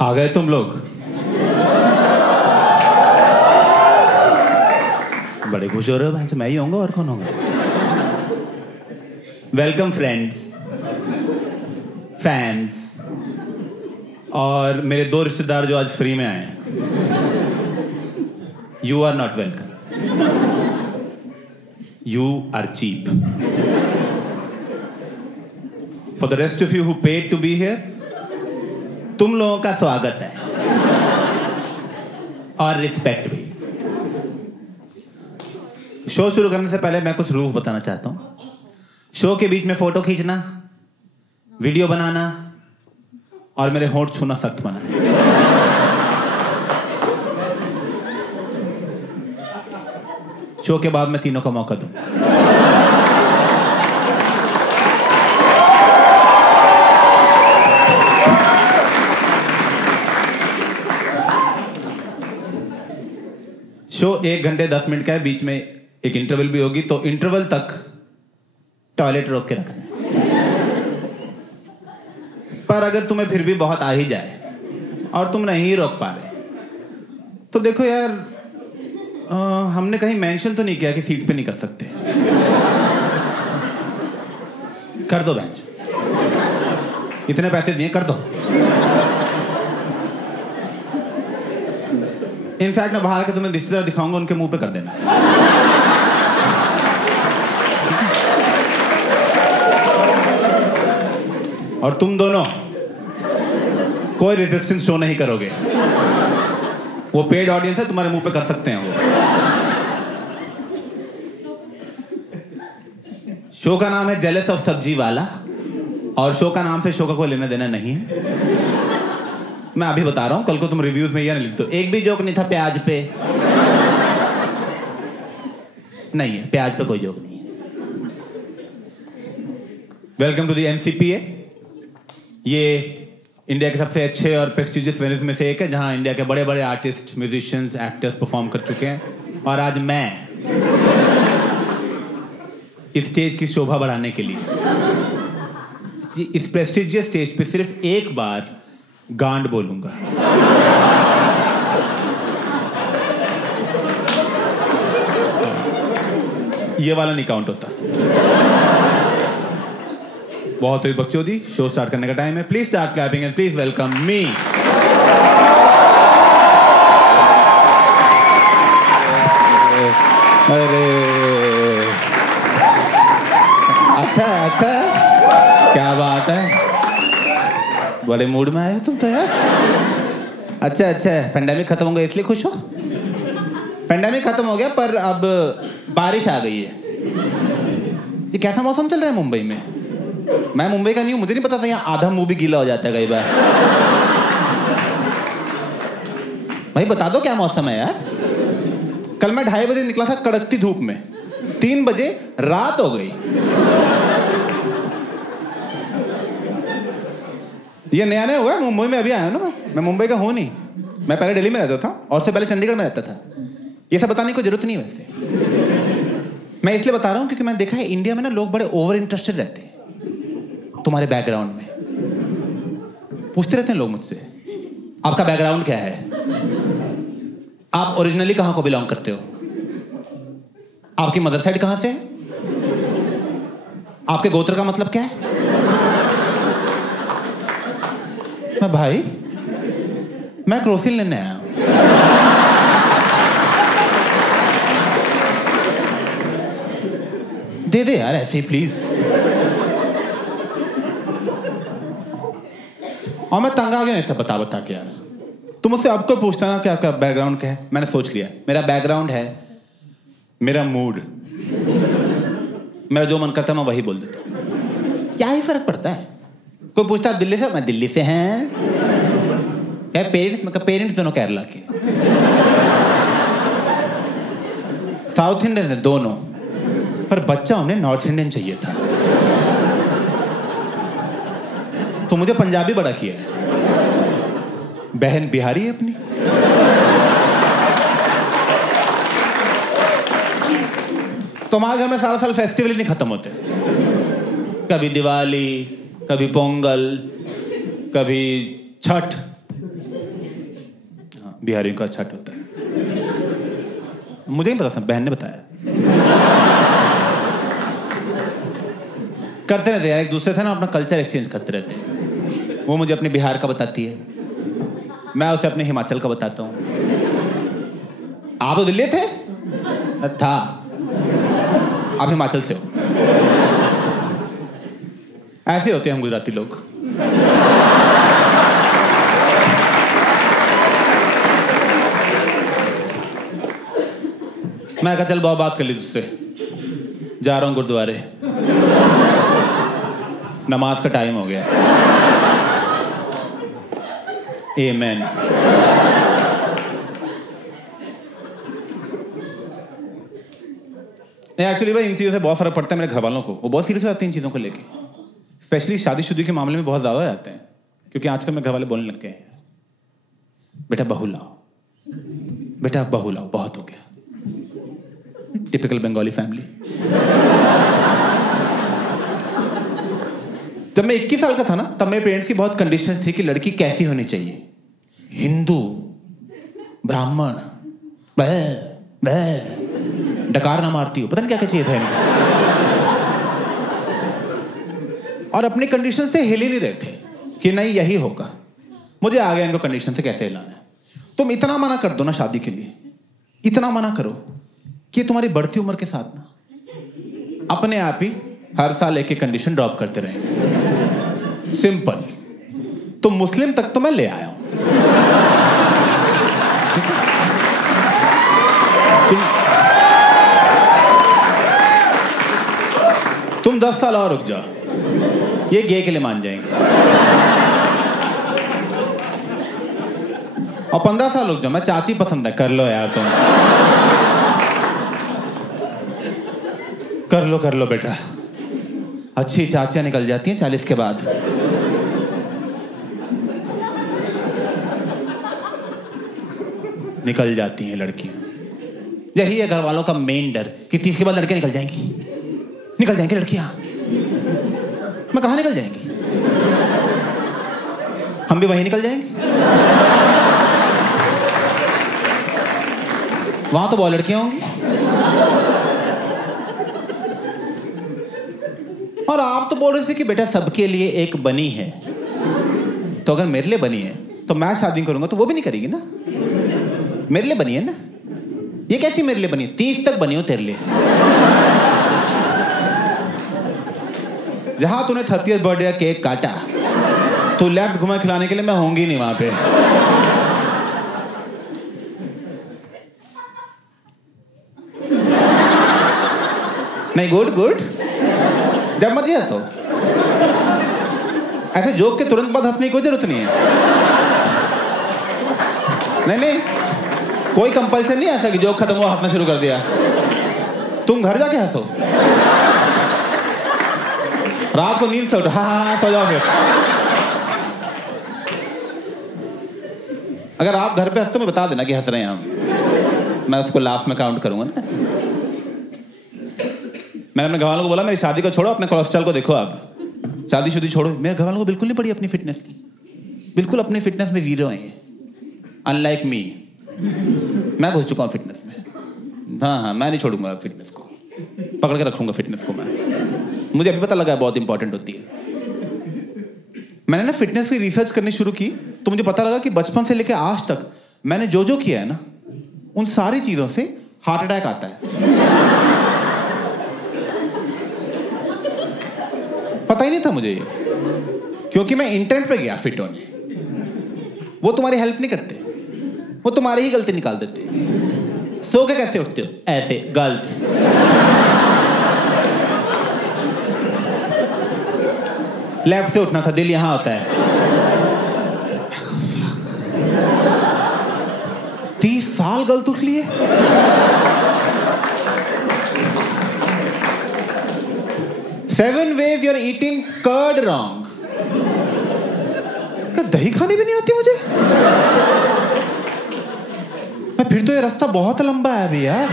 आ गए तुम लोग। बड़े खुश हो रहे हो, मैं ही होऊंगा और कौन होगा। वेलकम फ्रेंड्स, फैंस और मेरे दो रिश्तेदार जो आज फ्री में आए हैं। You are not welcome, you are cheap. For the rest of you who paid to be here, तुम लोगों का स्वागत है और रिस्पेक्ट भी। शो शुरू करने से पहले मैं कुछ रूल्स बताना चाहता हूं। शो के बीच में फोटो खींचना, वीडियो बनाना और मेरे होंठ छूना सख्त मना है। शो के बाद मैं तीनों का मौका दूं। शो 1 घंटे 10 मिनट का है, बीच में एक इंटरवल भी होगी, तो इंटरवल तक टॉयलेट रोक के रखना। पर अगर तुम्हें फिर भी बहुत आ ही जाए और तुम नहीं रोक पा रहे, तो देखो यार, हमने कहीं मेंशन तो नहीं किया कि सीट पे नहीं कर सकते। कर दो बेंच, इतने पैसे दिए, कर दो। इनफैक्ट मैं बाहर के तुम्हें रिश्तेदार दिखाऊंगा, उनके मुंह पे कर देना। और तुम दोनों कोई रेजिस्टेंस शो नहीं करोगे। वो पेड ऑडियंस है, तुम्हारे मुंह पे कर सकते हैं वो। शो का नाम है जेलस ऑफ सब्जी वाला, और शो का नाम से शो का कोई लेना देना नहीं है। मैं अभी बता रहा हूं, कल को तुम रिव्यूज में यह ना लिख दो एक भी जोक नहीं था प्याज पे। नहीं है, प्याज पे कोई जोक नहीं है। Welcome to the MCPA. ये इंडिया के सबसे अच्छे और प्रेस्टिजियस वेन्यूज में से एक है, जहां इंडिया के बड़े बड़े आर्टिस्ट, म्यूजिशियंस, एक्टर्स परफॉर्म कर चुके हैं। और आज मैं इस स्टेज की शोभा बढ़ाने के लिए इस प्रेस्टिजियस स्टेज पे सिर्फ एक बार गांड बोलूंगा। ये वाला नहीं काउंट होता। बहुत हुई बकचोदी, शो स्टार्ट करने का टाइम है। Please start clapping and please welcome me. अरे अच्छा अच्छा, क्या बात है, बड़े मूड में आए तुम तो यार। अच्छा अच्छा, पेंडेमिक खत्म हो गया इसलिए खुश हो? पेंडेमिक खत्म हो गया, पर अब बारिश आ गई है। ये कैसा मौसम चल रहा है मुंबई में? मैं मुंबई का नहीं हूं, मुझे नहीं पता था यहाँ आधा मुंह भी गीला हो जाता है कई बार। भाई बता दो क्या मौसम है यार। कल मैं 2:30 बजे निकला था कड़कती धूप में, 3 बजे रात हो गई। ये नया नया हुआ है मुंबई में, अभी आया हूं ना मैं मुंबई का हूं नहीं। मैं पहले दिल्ली में रहता था और उससे पहले चंडीगढ़ में रहता था। ये सब बताने की जरूरत नहीं है वैसे। मैं इसलिए बता रहा हूं क्योंकि मैंने देखा है इंडिया में ना लोग बड़े ओवर इंटरेस्टेड रहते हैं तुम्हारे बैकग्राउंड में। पूछते रहते हैं लोग मुझसे, आपका बैकग्राउंड क्या है, आप ओरिजिनली कहां को बिलोंग करते हो, आपकी मदर साइड कहां से है, आपके गोत्र का मतलब क्या है। मैं भाई, मैं क्रोसिन लेने आया हूं। दे दे यार ऐसे ही प्लीज। और मैं तंग आ गया ऐसा बता बता के यार। तुम मुझसे आपको पूछता ना कि आपका बैकग्राउंड क्या है, मैंने सोच लिया। मेरा बैकग्राउंड है मेरा मूड। मेरा जो मन करता है मैं वही बोल देता हूं। क्या ही फर्क पड़ता है। कोई पूछता है दिल्ली से, मैं दिल्ली से हैं। क्या पेरेंट्स, मैं पेरेंट्स दोनों केरला के। साउथ इंडियन है दोनों, पर बच्चा उन्हें नॉर्थ इंडियन चाहिए था, तो मुझे पंजाबी बड़ा किया है। बहन बिहारी है अपनी। तो हमारे घर में सारा साल फेस्टिवल ही नहीं खत्म होते। कभी दिवाली, कभी पोंगल, कभी छठ, बिहारियों का छठ होता है। मुझे नहीं पता था, बहन ने बताया। करते रहते यार, एक दूसरे से ना अपना कल्चर एक्सचेंज करते रहते हैं। वो मुझे अपने बिहार का बताती है, मैं उसे अपने हिमाचल का बताता हूँ। आप तो दिल्ली थे? था। आप हिमाचल से हो। ऐसे होते हैं हम गुजराती लोग। मैं कहा चल बहुत बात कर ली तुझसे, जा रहा हूँ गुरुद्वारे, नमाज का टाइम हो गया। आमीन। एक्चुअली भाई इन चीज़ों से बहुत फर्क पड़ता है मेरे घर वालों को। वो बहुत सीरियस हो जाते हैं इन चीज़ों को लेके, स्पेशली शादीशुदी के मामले में बहुत ज़्यादा हो जाते हैं। क्योंकि आजकल मेरे घर वाले बोलने लग गए हैं, बेटा बहू लाओ, बेटा बहू लाओ, बहुत हो गया। Typical Bengali family. जब मैं 21 साल का था ना, तब मेरे पेरेंट्स की बहुत कंडीशंस थी कि लड़की कैसी होनी चाहिए, हिंदू, ब्राह्मण, डकार ना मारती हो, पता नहीं क्या क्या चाहिए था इनको। और अपनी कंडीशन से हिल ही नहीं रहे थे कि नहीं यही होगा। मुझे आ गया इनको कंडीशन से कैसे हिलाना है। तुम इतना मना कर दो ना शादी के लिए, इतना मना करो कि तुम्हारी बढ़ती उम्र के साथ ना अपने आप ही हर साल एक एक कंडीशन ड्रॉप करते रहेंगे। सिंपल। तो मुस्लिम तक तो मैं ले आया हूं। तुम 10 साल और रुक जाओ, ये गे के लिए मान जाएंगे। और 15 साल रुक जाओ, मैं चाची पसंद है, कर लो यार तुम, कर लो बेटा। अच्छी चाचियां निकल जाती हैं 40 के बाद। निकल जाती हैं लड़कियां। यही है घर वालों का मेन डर कि 30 के बाद लड़कियां निकल जाएंगी लड़कियां। मैं कहां निकल जाएंगी? हम भी वहीं निकल जाएंगे। वहां तो बहुत लड़कियां होंगी। और आप तो बोल रहे थे कि बेटा सबके लिए एक बनी है, तो अगर मेरे लिए बनी है तो मैं शादी करूंगा तो वो भी नहीं करेगी ना। मेरे लिए बनी है ना, ये कैसी मेरे लिए बनी? 30 तक बनी हो तेरे लिए। जहां तूने 30th बर्थडे का केक काटा, तो लेफ्ट घुमा खिलाने के लिए मैं होंगी नहीं वहां पे। नहीं, गुड, जब मर्जी हंसो। ऐसे जोक के तुरंत बाद हंसने की कोई जरूरत नहीं है। नहीं, कोई कंपल्सन नहीं ऐसा कि जोक खत्म हुआ हंसना शुरू कर दिया। तुम घर जाके हंसो, रात को नींद से उठो, हाँ सो जाओ फिर। अगर आप घर पे हंसते मैं बता देना कि हंस रहे हैं हम, मैं उसको लास्ट में काउंट करूंगा ना। मैंने अपने घरवालों को बोला मेरी शादी को छोड़ो, अपने कोलेस्ट्रॉल को देखो। आप शादी छोड़ो। मेरे घरवालों को बिल्कुल नहीं पड़ी अपनी फिटनेस की, बिल्कुल अपनी फिटनेस में जीरो है। अनलाइक मी, मैं घुस चुका हूँ फिटनेस में। हाँ, मैं नहीं छोड़ूंगा फिटनेस को, पकड़ के रखूंगा फिटनेस को मैं। मुझे अभी पता लगा बहुत इंपॉर्टेंट होती है। मैंने ना फिटनेस की रिसर्च करनी शुरू की, तो मुझे पता लगा कि बचपन से लेकर आज तक मैंने जो जो किया है ना, उन सारी चीजों से हार्ट अटैक आता है। पता ही नहीं था मुझे ये, क्योंकि मैं इंटरनेट पे गया फिट होने। वो तुम्हारी हेल्प नहीं करते, वो तुम्हारी ही गलती निकाल देते। सो के कैसे उठते हो? ऐसे, गलत। लेफ्ट से उठना था, दिल यहां होता है। 30 साल गलत उठ लिए। Seven ways you're eating curd wrong. क्या दही खाने भी नहीं आती मुझे? फिर तो ये रास्ता बहुत लंबा है अभी यार।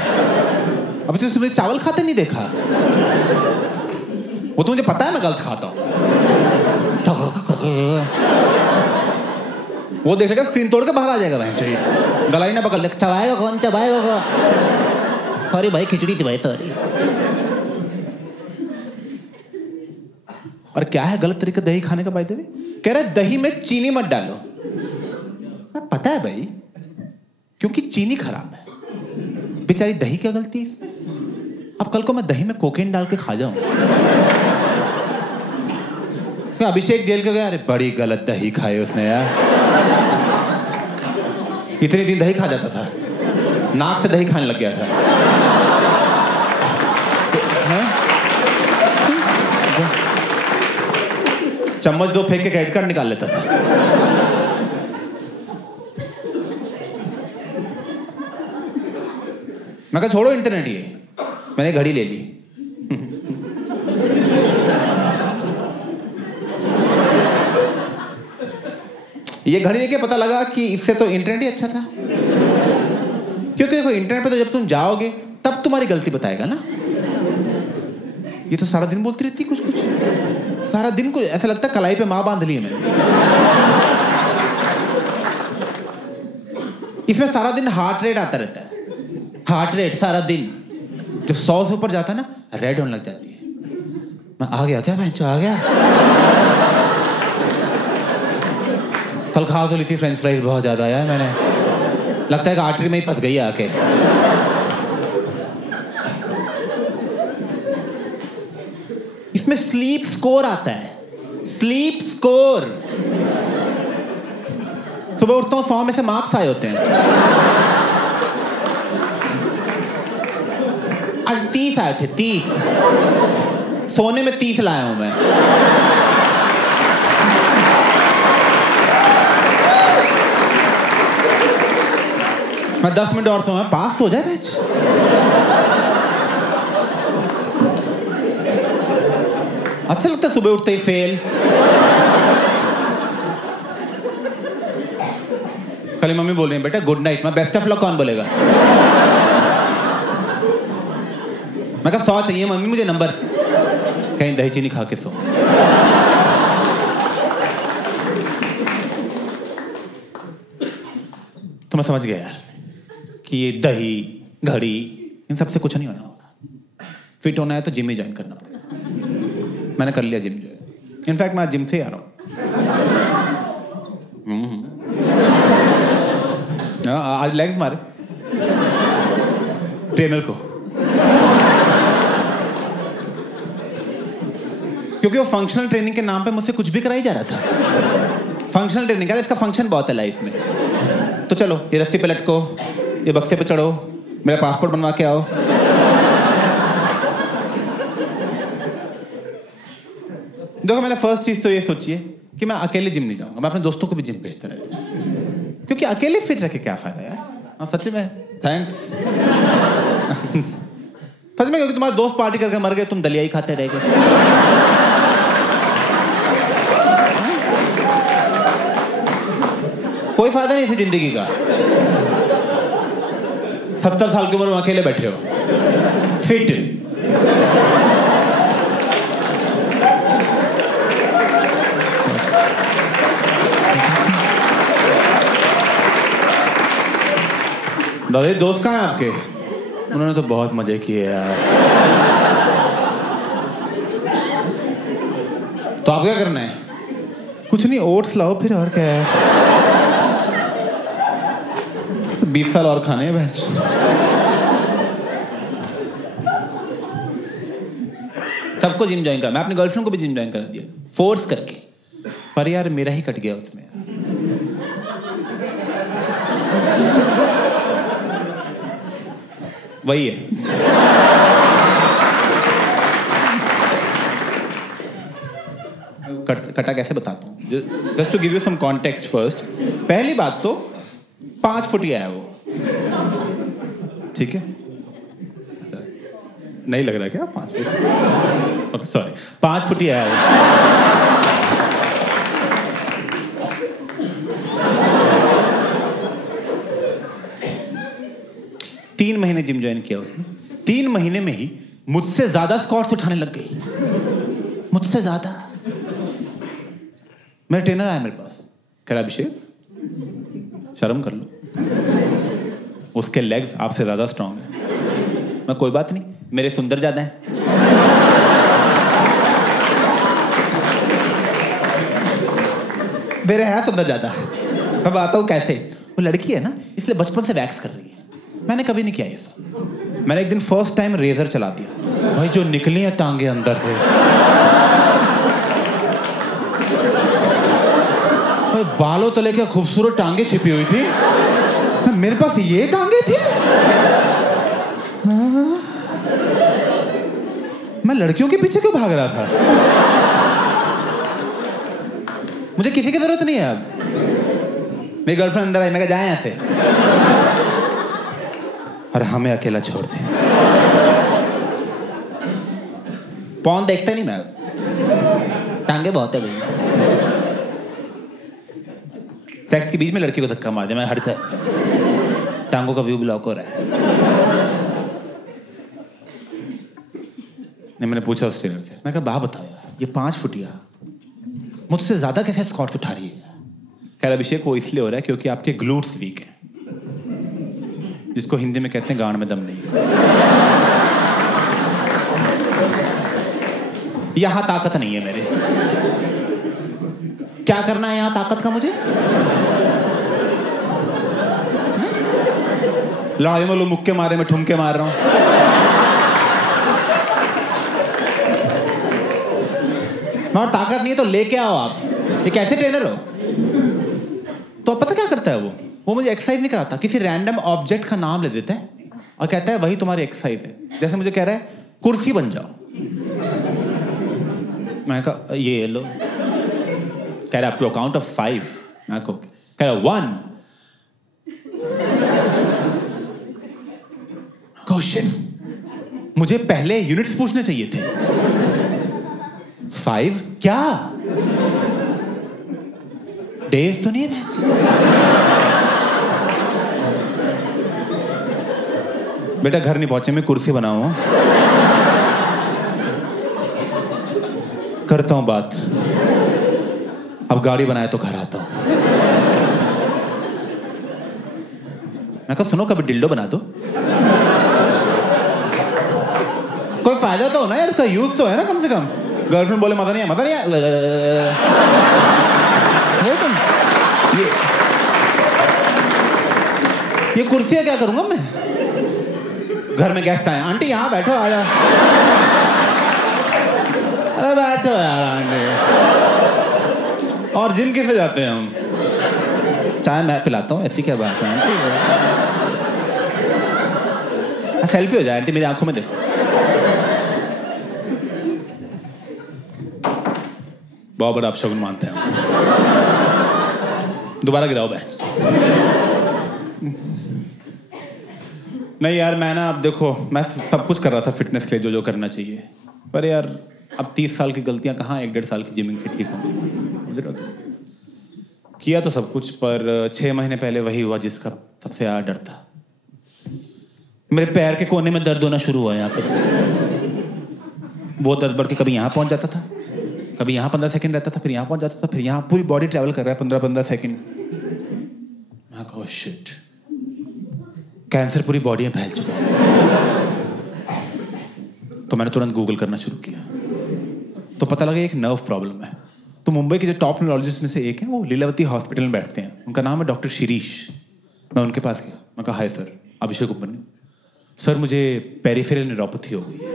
अभी तो सुबह चावल खाते नहीं देखा। वो तो मुझे पता है मैं गलत खाता हूँ। वो देखेगा स्क्रीन तोड़ के बाहर आ जाएगा। वह चाहिए गलाई ना पकड़ ले, चबाएगा कौन, चबाएगा कौन। सॉरी भाई, खिचड़ी थी भाई, सॉरी। और क्या है गलत तरीका दही खाने का बाय द वे? कह रहा है दही में चीनी मत डालो। पता है भाई, क्योंकि चीनी खराब है। बेचारी दही क्या गलती है इसमें? अब कल को मैं दही में कोकेन डाल के खा जाऊं। अभिषेक जेल के गया, अरे बड़ी गलत दही खाई उसने यार। इतनी दिन दही खा जाता था, नाक से दही खाने लग गया था। चम्मच दो फेंक के क्रेडिट कार्ड निकाल लेता था। मैं कहा छोड़ो इंटरनेट, ये मैंने घड़ी ले ली। ये घड़ी देख के पता लगा कि इससे तो इंटरनेट ही अच्छा था। क्योंकि देखो इंटरनेट पे तो जब तुम जाओगे तब तुम्हारी गलती बताएगा ना। ये तो सारा दिन बोलती रहती कुछ कुछ, सारा दिन को ऐसा लगता है कलाई पे माँ बांध ली है मैंने। इसमें सारा दिन हार्ट रेट आता रहता है, हार्ट रेट सारा दिन। जब 100 से ऊपर जाता है ना, रेड होने लग जाती है। मैं आ गया क्या, मैं आ गया। कल खा तो ली थी फ्रेंच फ्राइज बहुत ज्यादा यार मैंने, लगता है कि आर्टरी में ही फंस गई आके। इसमें स्लीप स्कोर आता है, स्लीप स्कोर। सुबह उठता हूँ 100 में से मार्क्स आए होते हैं। आज 30 आए थे, 30। सोने में 30 लाया हूं मैं। मैं 10 मिनट और सोऊं, पास तो हो जाए बैच। अच्छा लगता है सुबह उठते ही फेल। कल मम्मी बोल रही है बेटा गुड नाइट, मैं बेस्ट ऑफ लक कौन बोलेगा? मैं कहा 100 चाहिए मम्मी मुझे नंबर। कहीं दही चीनी खा के सो। तो मैं समझ गया यार कि ये दही घड़ी इन सबसे कुछ नहीं होना होगा। फिट होना है तो जिम ही ज्वाइन करना पड़ेगा। मैंने कर लिया जिम ज्वाइन। इनफैक्ट मैं आज जिम से ही आ रहा हूँ। आज लेग्स मारे ट्रेनर को, क्योंकि वो फंक्शनल ट्रेनिंग के नाम पे मुझसे कुछ भी कराई जा रहा था। फंक्शनल ट्रेनिंग, यार इसका फंक्शन बहुत है लाइफ में। तो चलो ये रस्सी पे लटको, ये बक्से पे चढ़ो, मेरा पासपोर्ट बनवा के आओ। देखो मैंने फर्स्ट चीज तो ये सोची है कि मैं अकेले जिम नहीं जाऊंगा, मैं अपने दोस्तों को भी जिम भेजता रहता हूं। क्योंकि अकेले फिट रह के क्या फायदा यार। हाँ सच्ची में, थैंक्स। सच में, क्योंकि तुम्हारे दोस्त पार्टी करके मर गए, तुम दलिया ही खाते रह गए। कोई फायदा नहीं थी जिंदगी का। 70 साल की उम्र में अकेले बैठे हो फिट। दादा दोस्त कहाँ हैं आपके? उन्होंने तो बहुत मजे किए यार। तो आप क्या करना है? कुछ नहीं, ओट्स लाओ फिर, और क्या है। 20 साल और खाने हैं बेंच। सबको जिम ज्वाइन करा, मैं अपनी गर्लफ्रेंड को भी जिम ज्वाइन करा दिया फोर्स करके, पर यार मेरा ही कट गया उसमें। वही है। कटा कैसे बताता हूँ, just to give you some context first. पहली बात तो 5 फुटिया है वो, ठीक है? नहीं लग रहा क्या 5 फुट? ओके सॉरी, 5 फुटिया है वो। 3 महीने जिम ज्वाइन किया उसने। 3 महीने में ही मुझसे ज्यादा स्क्वाट्स उठाने लग गई, मुझसे ज्यादा। मेरा ट्रेनर आया मेरे पास, कह रहा अभिषेक शर्म कर लो, उसके लेग्स आपसे ज्यादा स्ट्रांग है। मैं कोई बात नहीं, मेरे सुंदर ज्यादा हैं। मेरे है सुंदर ज्यादा। मैं बताता हूँ कैसे। वो लड़की है ना, इसलिए बचपन से वैक्स कर रही है। मैंने कभी नहीं किया ये सब। मैंने एक दिन फर्स्ट टाइम रेजर चला दिया, भाई जो निकली है टांगे अंदर से। बालों तले क्या खूबसूरत टांगे छिपी हुई थी। मेरे पास ये टांगे थी। मैं लड़कियों के पीछे क्यों भाग रहा था? मुझे किसी की जरूरत नहीं है अब। मेरी गर्लफ्रेंड अंदर आई, मैं कहा जाए यहां से, और हमें अकेला छोड़ दे। पॉन देखता नहीं मैं, टांगे बहुत है भैया। सेक्स के बीच में लड़की को धक्का मार दिया, मैं हट जाए, टांगों का व्यू ब्लॉक हो रहा है। नहीं, मैंने पूछा उस ट्रेनर से, मैं कहा बात बताओ यार, ये 5 फुटिया मुझसे ज्यादा कैसे स्क्वाट्स उठा रही है? खैर अभिषेक, वो इसलिए हो रहा है क्योंकि आपके ग्लूट्स वीक हैं, जिसको हिंदी में कहते हैं गांड में दम नहीं। यहां ताकत नहीं है मेरे। क्या करना है यहां ताकत का मुझे? लड़ाई में लोग मुक्के मारे, मैं ठुमके मार रहा हूं। और ताकत नहीं है तो लेके आओ आप। ये कैसे ट्रेनर हो? तो अब पता क्या करता है वो मुझे एक्सरसाइज नहीं कराता, किसी रैंडम ऑब्जेक्ट का नाम ले देता है और कहता है वही तुम्हारी एक्सरसाइज है। जैसे मुझे कह रहा है कुर्सी बन जाओ, मैं कहा ये लो। कह रहा अप टू काउंट ऑफ 5। मैं कह रहा 1। क्वेश्चन, मुझे पहले यूनिट्स पूछने चाहिए थे। 5 क्या? डेज तो नहीं है। बेटा घर नहीं पहुंचे, मैं कुर्सी बनाऊं, करता हूं बात। अब गाड़ी बनाए तो घर आता हूं। मैं कहा सुनो, कभी डिल्डो बना दो, कोई फायदा तो हो ना यार, इसका यूज तो है ना कम से कम। गर्लफ्रेंड बोले मजा नहीं है, मजा नहीं है। ये कुर्सियां क्या करूंगा मैं? घर में गेस्ट आए, आंटी यहाँ बैठो, आ जा। अरे बैठो यार आंटी। और जिम कैसे जाते हैं हम? चाय मैं पिलाता हूँ, ऐसी क्या बात है आंटी? सेल्फी हो जाए आंटी, मेरी आंखों में देखो। बहुत बड़ा अपशगुन मानते हैं हम। दोबारा गिराओ बहन। नहीं यार, मैं ना, अब देखो, मैं सब कुछ कर रहा था फिटनेस के लिए, जो करना चाहिए, पर यार अब 30 साल की गलतियां कहाँ 1-1.5 साल की जिमिंग से ठीक होंगी। किया तो सब कुछ, पर 6 महीने पहले वही हुआ जिसका सबसे ज्यादा डर था। मेरे पैर के कोने में दर्द होना शुरू हुआ यहाँ पे। वो दर्द बढ़ के कभी यहाँ पहुंच जाता था, कभी यहाँ 15 सेकंड रहता था, फिर यहाँ पहुंच जाता था, फिर यहाँ पूरी बॉडी ट्रैवल कर रहा है 15-15 सेकंड। मैं कहा शिट, कैंसर पूरी बॉडी में फैल चुका है। तो मैंने तुरंत गूगल करना शुरू किया, तो पता लगा एक नर्व प्रॉब्लम है। तो मुंबई के जो टॉप न्यूरोलॉजिस्ट में से एक है, वो लीलावती हॉस्पिटल में बैठते हैं, उनका नाम है डॉक्टर शिरीष। मैं उनके पास गया, मैं कहा हाय सर, अभिषेक उपमन्यु सर, मुझे पेरिफेरल न्यूरोपैथी हो गई है।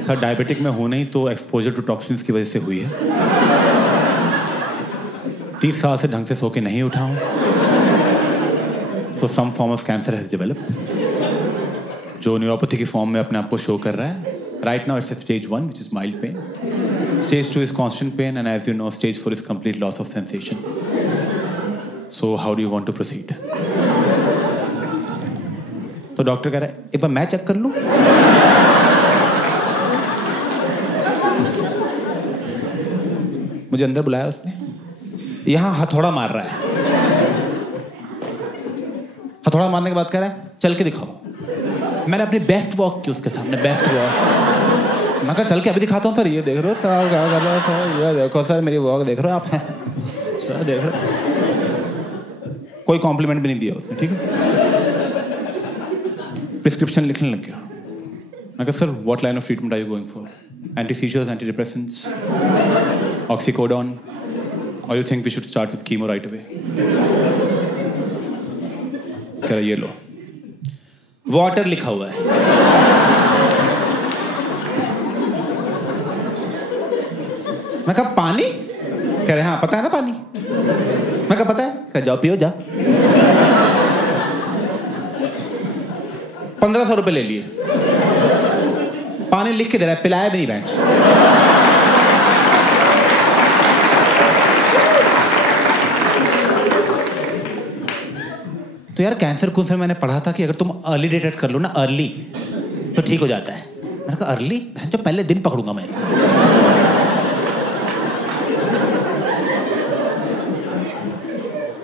सर डायबिटिक में हूं नहीं, तो एक्सपोजर टू टॉक्सिन्स की वजह से हुई है। 30 साल से ढंग से सो के नहीं उठा हूं, तो some form of cancer has developed, जो न्यूरोपैथी की फॉर्म में अपने आप को शो कर रहा है। Right now it's stage 1 which is mild pain, stage 2 is constant pain, and as you know stage 4 is complete loss of sensation. So how do you want to proceed? तो doctor कह रहा है एक बार मैं check कर लूं। मुझे अंदर बुलाया उसने, यहां हथौड़ा मार रहा है। हथौड़ा मारने के बाद कह रहा है चल के दिखाओ। मैंने अपनी बेस्ट वॉक की उसके सामने, बेस्ट वॉक। मैं कहा चल के अभी दिखाता हूँ सर, ये देख रहे हो सर क्या कर रहे हो सर, ये देखो सर मेरी वॉक देख रहे हो आप सर देख रहे हो। कोई कॉम्प्लीमेंट भी नहीं दिया उसने, ठीक है। प्रिस्क्रिप्शन लिखने लग गया। मैं कहा sir what line of treatment are you going for, anti seizures, anti depressants, oxycodone, और you think we should start with chemo right away. कह रहा ये लो, वाटर लिखा हुआ है। मैं कहा पानी? कह रहे हाँ पता है ना पानी। मैं कहा पता है। कह जाओ पियो जा। 1500 रुपए ले लिए, पानी लिख के दे रहा है, पिलाया भी नहीं बेंच। तो यार कैंसर कौन से मैंने पढ़ा था कि अगर तुम अर्ली डिटेक्ट कर लो ना, अर्ली, तो ठीक हो जाता है। मैंने कहा अर्ली, जो पहले दिन पकड़ूंगा मैं इसको।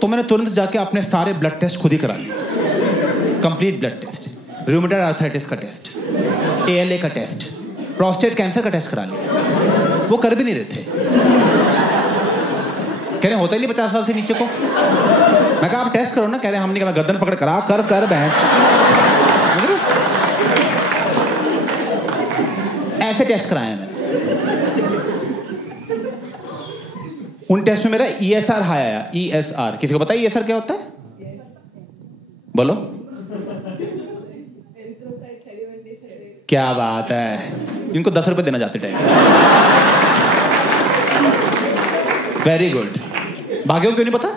तो मैंने तुरंत जाके अपने सारे ब्लड टेस्ट खुद ही करा लिए, complete blood test, rheumatoid arthritis का टेस्ट, ALA का टेस्ट, प्रोस्टेट कैंसर का टेस्ट करा लिया। वो कर भी नहीं रहे थे, कह रहे होता ही नहीं 50 साल से नीचे को। मैं कहा आप टेस्ट करो ना, कह रहे हम नहीं, मैं गर्दन पकड़ करा कर बेंच। ऐसे टेस्ट कराए मैंने। उन टेस्ट में मेरा ESR हाई आया। ESR किसी को पता है ESR क्या होता है? बोलो। क्या बात है, इनको 10 रुपए देना जाते टाइम। Very good. बाकियों को क्यों नहीं पता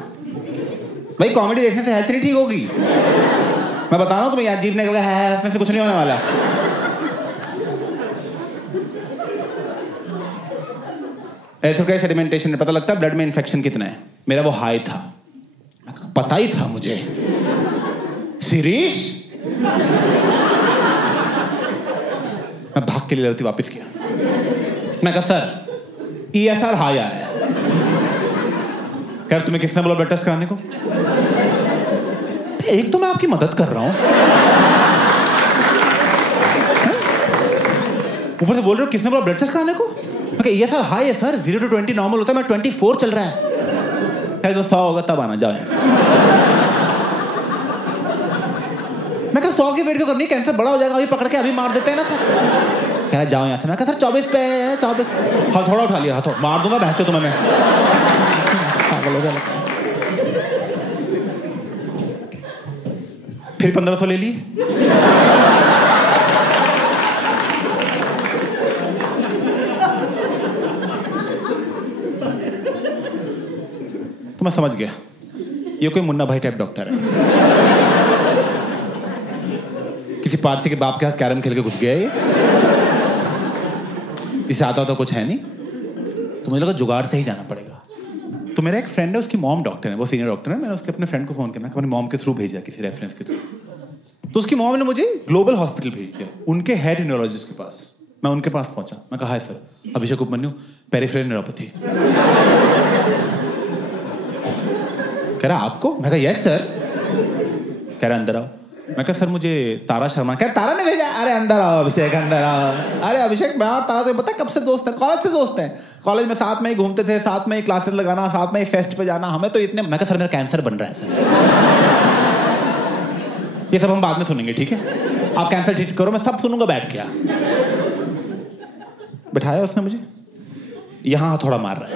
भाई? कॉमेडी देखने से हेल्थ नहीं ठीक होगी। मैं बता रहा हूँ तुम्हें, यार जीभ निकल गया है, इसमें से कुछ नहीं होने वाला। एरिथ्रोक्राइट सेडिमेंटेशन में पता लगता है ब्लड में इन्फेक्शन कितना है। मेरा वो हाई था, पता ही था मुझे। शिरीष, मैं भाग के लिए रहती वापस किया। मैं कहा सर ESR हाई आया है। कह तुम्हें किसने बोला ब्लड टेस्ट कराने को? एक तो मैं आपकी मदद कर रहा हूं, ऊपर से बोल रहे हो किसने बोला ब्लड टेस्ट कराने को? मैं कहा ESR हाई है सर, 0 to 20 नॉर्मल होता है, मैं 24 चल रहा है। 100 होगा तब आना, जाओ यहाँ से। मैं कहा 100 की वेट क्यों करनी है, कैंसर बड़ा हो जाएगा, अभी पकड़ के अभी मार देते हैं ना सर। कह रहा जाओ यहाँ से। मैं कहा सर 24 पे है, 24। हथौड़ा उठा लिया, हथौड़ा मार दूंगा बहचो तुम्हें मैं। पागल हो गया लगता है। फिर 1500 ले लिए। तो मैं समझ गया ये कोई मुन्ना भाई टाइप डॉक्टर है। किसी पारसी के बाप के हाथ कैरम खेल के घुस गया ये। इसे आता तो कुछ है नहीं, तो मुझे लगा जुगाड़ से ही जाना पड़ेगा। तो मेरा एक फ्रेंड है, उसकी मॉम डॉक्टर है, वो सीनियर डॉक्टर है। मैंने उसके अपने फ्रेंड को फोन किया, मैंने अपनी मॉम के थ्रू भेजा, किसी रेफरेंस के थ्रू। तो उसकी मॉम ने मुझे ग्लोबल हॉस्पिटल भेज दिया, उनके हेड न्यूरोलॉजिस्ट के पास। मैं उनके पास पहुंचा, मैं कहा हाय सर, अभिषेक उपमन्यु, पेरिफेरल न्यूरोपैथी। कह रहा आपको? मैं कहा यस सर। कह रहा अंदर आओ। मैं कहा सर मुझे तारा शर्मा। क्या तारा ने भेजा? अरे अंदर आओ अभिषेक, अंदर आओ। अरे अभिषेक मैं और तारा तो पता है कब से दोस्त हैं, कॉलेज से दोस्त हैं। कॉलेज में साथ में ही घूमते थे, साथ में ही क्लासेस लगाना, साथ में ही फेस्ट पे जाना, हमें तो इतने। मैं कहा सर मेरा कैंसर बन रहा है सर। ये सब हम बाद में सुनेंगे, ठीक है? आप कैंसर ट्रीट करो, मैं सब सुनूंगा बैठ के। बिठाया उसने मुझे, यहाँ थोड़ा मार रहा है,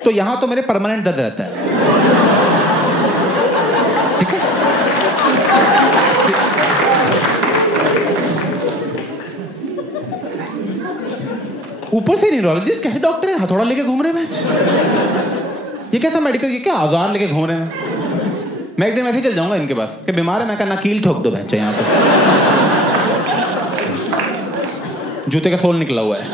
तो यहाँ तो मेरे परमानेंट दर्द रहता है, ठीक है? ऊपर से न्यूरोलॉजिस्ट कैसे डॉक्टर है, हथौड़ा लेके घूम रहे हैं। ये कैसा मेडिकल, ये क्या औजार लेके घूम रहे हैं? मैं एक दिन वैसे ही चल जाऊंगा इनके पास कि बीमार है। मैं कहना कील ठोक दो बहन यहाँ पे, जूते का सोल निकला हुआ है।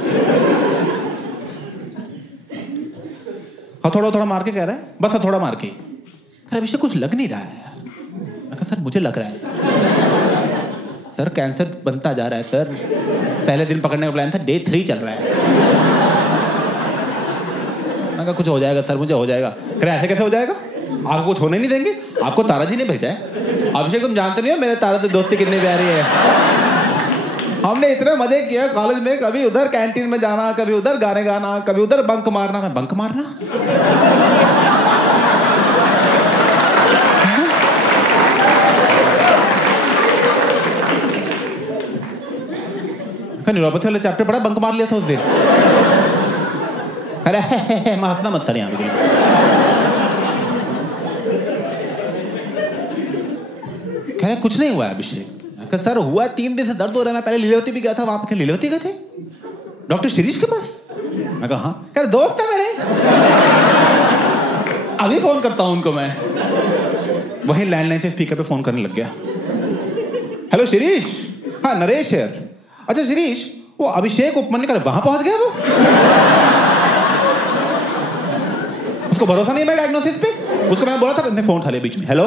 हथौड़ा थोड़ा मार के कह रहा है, बस हथौड़ा मार के। अरे अभिषेक कुछ लग नहीं रहा है यार। मैं कहा सर मुझे लग रहा है सर, कैंसर बनता जा रहा है सर। पहले दिन पकड़ने का प्लान था, डे 3 चल रहा है। मैं कहा कुछ हो जाएगा सर, मुझे हो जाएगा। कह रहे ऐसे कैसे हो जाएगा, आपको कुछ होने नहीं देंगे, आपको तारा जी ने भेजा है। अभिषेक तुम जानते नहीं हो मेरे तारा से दोस्ती कितनी प्यारी है। हमने इतने मजे किए कॉलेज में, कभी उधर कैंटीन में जाना, कभी उधर गाने गाना, कभी उधर बंक मारना। मैं बंक मारना न्यूरोपैथी वाले चैप्टर पढ़ा, बंक मार लिया था उस दिन। अरे हंसना मत सर यहाँ पे। कह रहे कुछ नहीं हुआ है अभिषेक। सर हुआ 3 दिन से दर्द हो रहा है, मैं पहले लीलावती भी गया था, वहां पे लीलावती गए थे डॉक्टर शिरीष के पास। मैं कहा हाँ। कह रहे दोस्त है मेरे, अभी फोन करता हूं उनको मैं। वही लैंडलाइन से स्पीकर पे फोन करने लग गया। हेलो शिरीष, हाँ नरेश यार। अच्छा शिरीष, वो अभिषेक उपमन्यु वहां पहुंच गया वो? उसको भरोसा नहीं है मेरे डायग्नोसिस पे? उसको मैंने बोला था, इसने फोन उठा लिया बीच में। हेलो,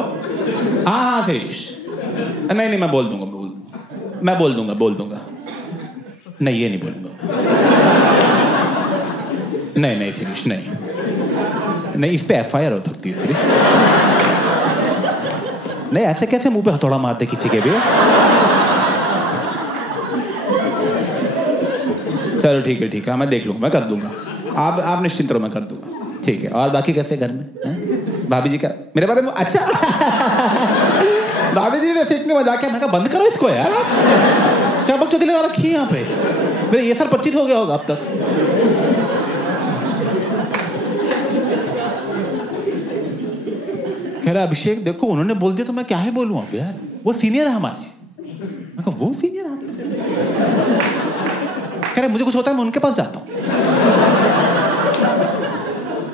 हाँ शिरीष, नहीं मैं बोल दूंगा, बोल दूंगा। नहीं ये नहीं बोलूंगा। नहीं शिरीष, नहीं इस पे एफआईआर हो सकती है शिरीष। नहीं ऐसे कैसे मुंह पे हथौड़ा मारते किसी के भी। चलो ठीक है, मैं देख लूंगा, मैं कर दूंगा। आप निश्चिंत रहो, मैं कर दूंगा। ठीक है, और बाकी कैसे घर में है? भाभी जी क्या मेरे बारे में? अच्छा भाभी जी ने इतनी मजाक है। मैं कहा बंद करो इसको यार, आप क्या बकचोदी लगा रखी है यहाँ पे। मेरे ये सर 25 हो गया होगा अब तक। कह रहा अभिषेक देखो उन्होंने बोल दिया तो मैं क्या ही बोलूं अब यार, वो सीनियर है हमारे। मैं कहा वो सीनियर है? कह रहे मुझे कुछ होता है मैं उनके पास जाता हूँ।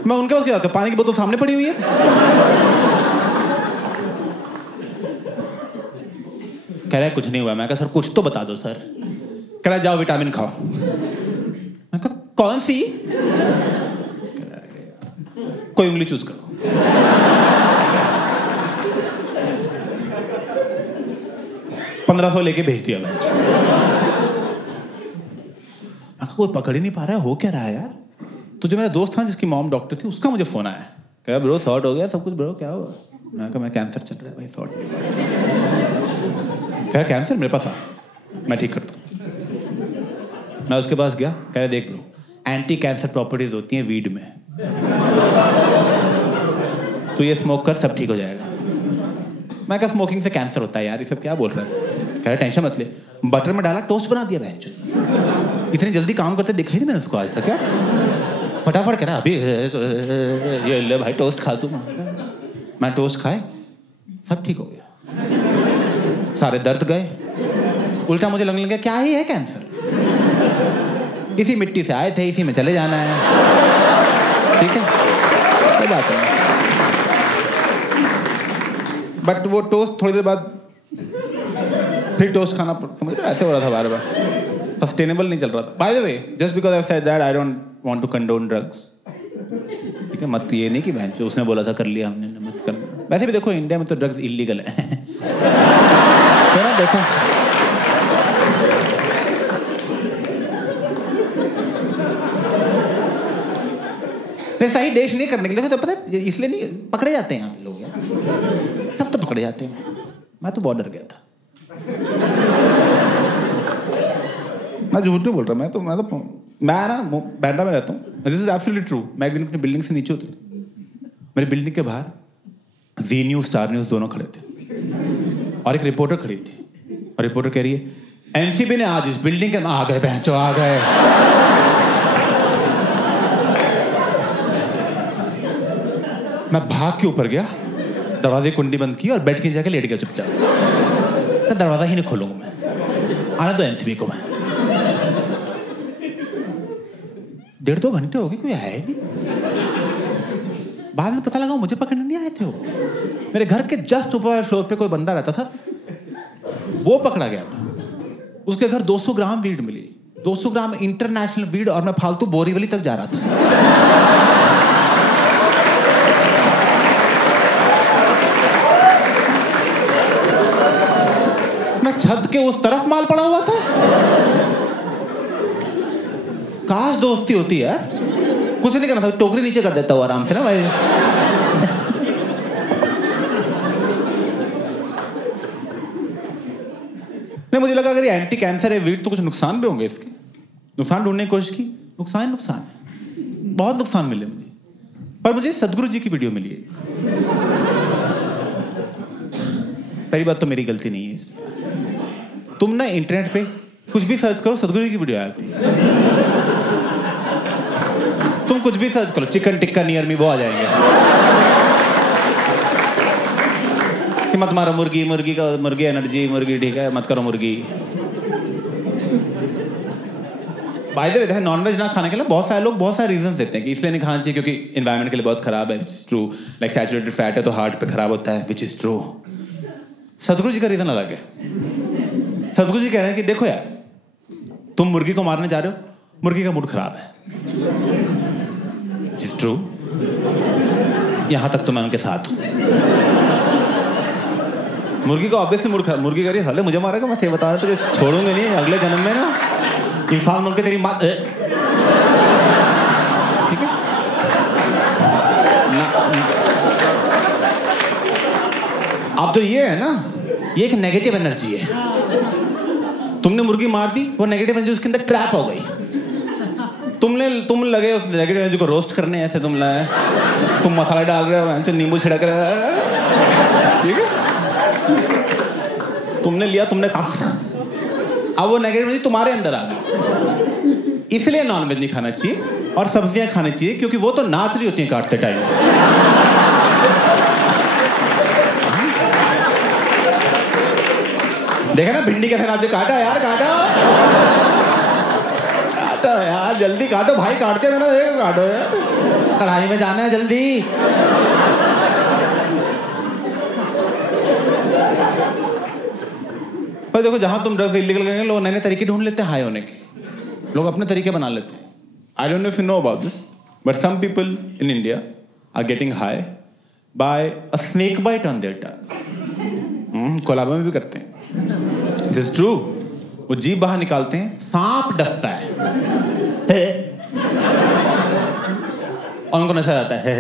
मैं उनके पास क्यों जाता हूँ? पानी की बोतल सामने पड़ी हुई है। कह रहा कुछ नहीं हुआ। मैं कहा सर कुछ तो बता दो सर। कह रहा जाओ विटामिन खाओ। मैं कहा कौन सी? कोई उंगली चूज करो। $1500 लेके भेज दिया मैं। कोई पकड़ ही नहीं पा रहा है, हो क्या रहा है यार। तो जो मेरा दोस्त था जिसकी मॉम डॉक्टर थी, उसका मुझे फोन आया। कहा ब्रो शॉर्ट हो गया सब कुछ। ब्रो क्या हुआ? मैं कहा मैं कैंसर चल रहा है भाई, शॉर्ट। कह कैंसर मेरे पास आ, मैं ठीक करता हूँ। मैं उसके पास गया। कह रहे देख ब्रो, एंटी कैंसर प्रॉपर्टीज होती हैं वीड में, तो ये स्मोक कर सब ठीक हो जाएगा। मैं कहा स्मोकिंग से कैंसर होता है यार, ये सब क्या बोल रहा है। कह रहा टेंशन मत ले। बटर में डाला, टोस्ट बना दिया बहन। इतनी जल्दी काम करते देखा ही नहीं मैंने उसको आज तक। क्या फटाफट कह रहा अभी ये ले भाई टोस्ट खा तू। मैं टोस्ट खाए, सब ठीक हो गया, सारे दर्द गए। उल्टा मुझे लगने लगा क्या ही है कैंसर, इसी मिट्टी से आए थे, इसी में चले जाना है। ठीक है कोई बात नहीं। बट वो टोस्ट थोड़ी देर बाद फिर टोस्ट खाना समझ रहे ऐसे हो रहा था बार बार, सस्टेनेबल नहीं चल रहा था। By the way just because I said that I don't want to condone drugs. ठीक है, मत ये नहीं कि बहन जो उसने बोला था कर लिया हमने, मत करना। वैसे भी देखो इंडिया में तो ड्रग्स इलीगल है। तो ना देखो नहीं सही देश नहीं करने के लिए तो पता है इसलिए नहीं पकड़े जाते हैं यहाँ पे लोग यार, सब तो पकड़े जाते हैं। मैं तो बहुत डर गया था। मैं झूठ नहीं बोल रहा, मैं ना बैंड्रा में रहता हूँ। This is absolutely true. मैं एक दिन अपनी बिल्डिंग से नीचे उतरा, मेरी बिल्डिंग के बाहर जी न्यूज स्टार न्यूज दोनों खड़े थे और एक रिपोर्टर खड़ी थी। और रिपोर्टर कह रही है एनसीबी ने आज इस बिल्डिंग के आ गए बहनचो आ गए। मैं भाग के ऊपर गया, दरवाजे कुंडी बंद की और बेड की जाके लेट गया चुपचाप। दरवाजा ही नहीं खोलूंगा मैं, आने दो एनसीबी को। मैं 1.5-2 घंटे हो गए कोई आया ही नहीं। बाद में पता लगा मुझे पकड़ने नहीं आए थे वो, मेरे घर के जस्ट ऊपर फ्लोर पे कोई बंदा रहता था, वो पकड़ा गया था। उसके घर 200 ग्राम वीड मिली, 200 ग्राम इंटरनेशनल वीड, और मैं फालतू बोरीवली तक जा रहा था। मैं छत के उस तरफ माल पड़ा हुआ था। काश दोस्ती होती यार, कुछ नहीं करना था, टोकरी नीचे कर देता हूँ आराम से ना भाई। नहीं, मुझे लगा अगर ये एंटी कैंसर है वीट तो कुछ नुकसान भी होंगे इसके। नुकसान ढूंढने की कोशिश की, नुकसान है, बहुत नुकसान मिले मुझे। पर मुझे सदगुरु जी की वीडियो मिली है। पहली बात तो मेरी गलती नहीं है इसमें। तुम ना इंटरनेट पे कुछ भी सर्च करो, सदगुरु जी की वीडियो आती है। तुम कुछ भी सर्च करो, चिकन टिक्का नियर मी, वो आ जाएंगे कि मत मारो मुर्गी, मुर्गी एनर्जी, मुर्गी ठीक है, मत करो मुर्गी। बाय द वे, नॉनवेज ना खाने के लिए बहुत सारे लोग बहुत सारे रीजंस देते हैं कि इसलिए नहीं खाना चाहिए क्योंकि एनवायरनमेंट के लिए बहुत खराब है, which is true. Like saturated fat है तो हार्ट पे खराब होता है, विच इज ट्रू। सदगुरु जी का रीजन अलग है। सदगुरु जी कह रहे हैं कि देखो यार, तुम मुर्गी को मारने जा रहे हो, मुर्गी का मूड खराब है, विच इज ट्रू। यहां तक तो मैं उनके साथ हूं। मुर्गी का ऑब्वियसली मूड खराब, मुर्गी कह रही है साले मुझे मारेगा, मैं बता रहा था छोड़ूंगे नहीं, अगले जन्म में ना इंसान बन के तेरी माँ, ठीक है ना। अब तो ये है ना, ये एक नेगेटिव एनर्जी है। तुमने मुर्गी मार दी, वो नेगेटिव एनर्जी उसके अंदर ट्रैप हो गई। तुम लगे उस नेगेटिव एनर्जी को रोस्ट करने, ऐसे तुम मसाला डाल रहे हो, नींबू छिड़क रहे हो, ठीक है। तुमने लिया, तुमने अब वो नेगेटिव एनर्जी तुम्हारे अंदर आ गई। इसलिए नॉनवेज नहीं खाना चाहिए और सब्जियां खानी चाहिए, क्योंकि वो तो नाच रही होती हैं काटते टाइम। देखा ना भिंडी कैसे नाचे, काटा यार, काटा यार, जल्दी काटो भाई, काटते मैंने देखो, काटो यार, कढ़ाई में जाना है जल्दी। पर देखो, जहां तुम ड्रग्स इलीगल करेंगे, लोग नए नए तरीके ढूंढ लेते हैं हाई होने के, लोग अपने तरीके बना लेते हैं। I don't know if you know about this, but some people in India are getting high by a snake bite on their tongue. Colaba में भी करते हैं, दिस इज ट्रू। वो जीभ बाहर निकालते हैं, सांप डसता है और उनको नशा आता है।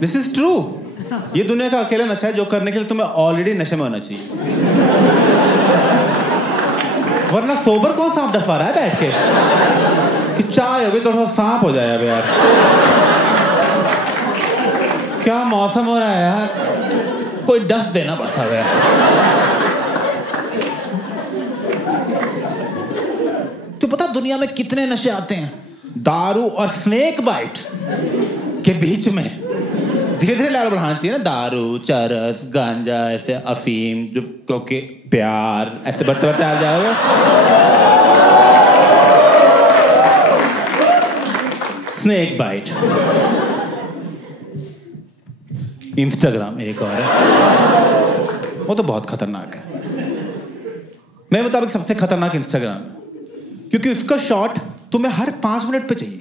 This is true. ये दुनिया का अकेला नशा है जो करने के लिए तुम्हें ऑलरेडी नशे में होना चाहिए, वरना सोबर कौन सांप डसा रहा है बैठ के कि चाय हो गई थोड़ा सा सांप हो जाए। अब यार क्या मौसम हो रहा है यार, कोई डस देना बस। अब यार तो पता दुनिया में कितने नशे आते हैं, दारू और स्नेक बाइट के बीच में धीरे धीरे लेवल बढ़ाना चाहिए ना। दारू, चरस, गांजा, ऐसे अफीम, जो क्योंकि प्यार, ऐसे बढ़ते बढ़ते आ जाओगे। स्नेक बाइट, इंस्टाग्राम एक और है, वो तो बहुत खतरनाक है। मेरे मुताबिक सबसे खतरनाक इंस्टाग्राम है, क्योंकि उसका शॉट तुम्हें हर 5 मिनट पे चाहिए।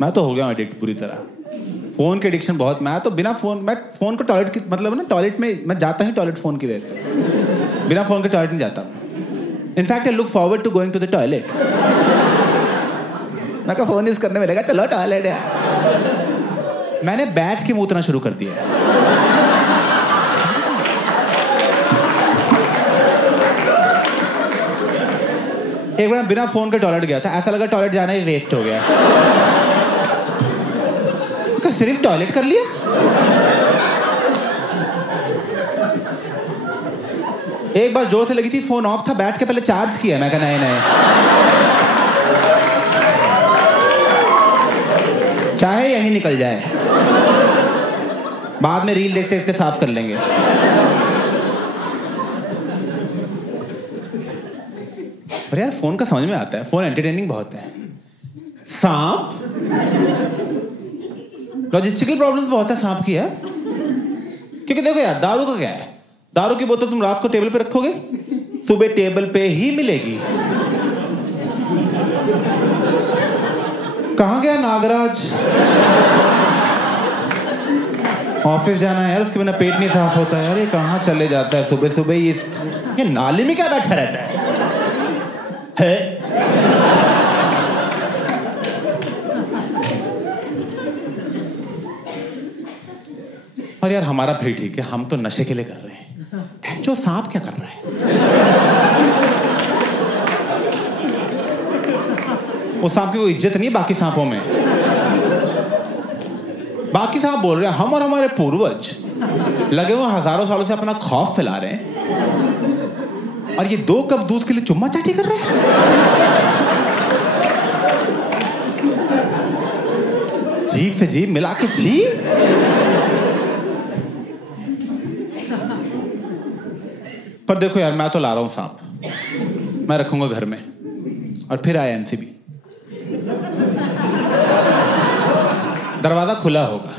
मैं तो हो गया एडिक्ट पूरी तरह, फोन की एडिक्शन बहुत। मैं तो बिना फोन, मैं फोन को टॉयलेट की, मतलब ना टॉयलेट में मैं जाता ही टॉयलेट फोन की वजह से, बिना फोन के टॉयलेट नहीं जाता। In fact I look forward to going to the toilet. मैं कहा फोन यूज करने मिलेगा, चलो टॉयलेट है। मैंने बैठ के मूतना शुरू कर दिया। एक बार बिना फोन के टॉयलेट गया था, ऐसा लगा टॉयलेट जाना ही वेस्ट हो गया। सिर्फ टॉयलेट कर लिया। एक बार जोर से लगी थी, फोन ऑफ था, बैठ के पहले चार्ज किया। मैं कहा नहीं, चाहे यहीं निकल जाए, बाद में रील देखते देखते साफ कर लेंगे। पर यार फोन का समझ में आता है, फोन एंटरटेनिंग बहुत है। सांप, लॉजिस्टिकल प्रॉब्लम्स बहुत है सांप की यार। क्योंकि देखो यार, दारू का क्या है, दारू की बोतल तुम रात को टेबल पे रखोगे, सुबह टेबल पे ही मिलेगी। कहां गया नागराज? ऑफिस जाना है यार, उसके बिना पेट नहीं साफ होता है यार। ये कहाँ चले जाता है सुबह सुबह ये नाली में क्या बैठा रहता है? और यार हमारा फिर ठीक है, हम तो नशे के लिए कर रहे हैं। जो सांप क्या कर रहा है? वो सांप की कोई इज्जत नहीं है बाकी सांपों में। बाकी सांप बोल रहे हैं हम और हमारे पूर्वज लगे हुए हजारों सालों से अपना खौफ फैला रहे हैं, और ये 2 कप दूध के लिए चुम्मा चाटी कर रहे हैं। जीभ से जीभ मिला के जीभ। पर देखो यार, मैं तो ला रहा हूं सांप, मैं रखूंगा घर में, और फिर आया एमसीबी। दरवाजा खुला होगा,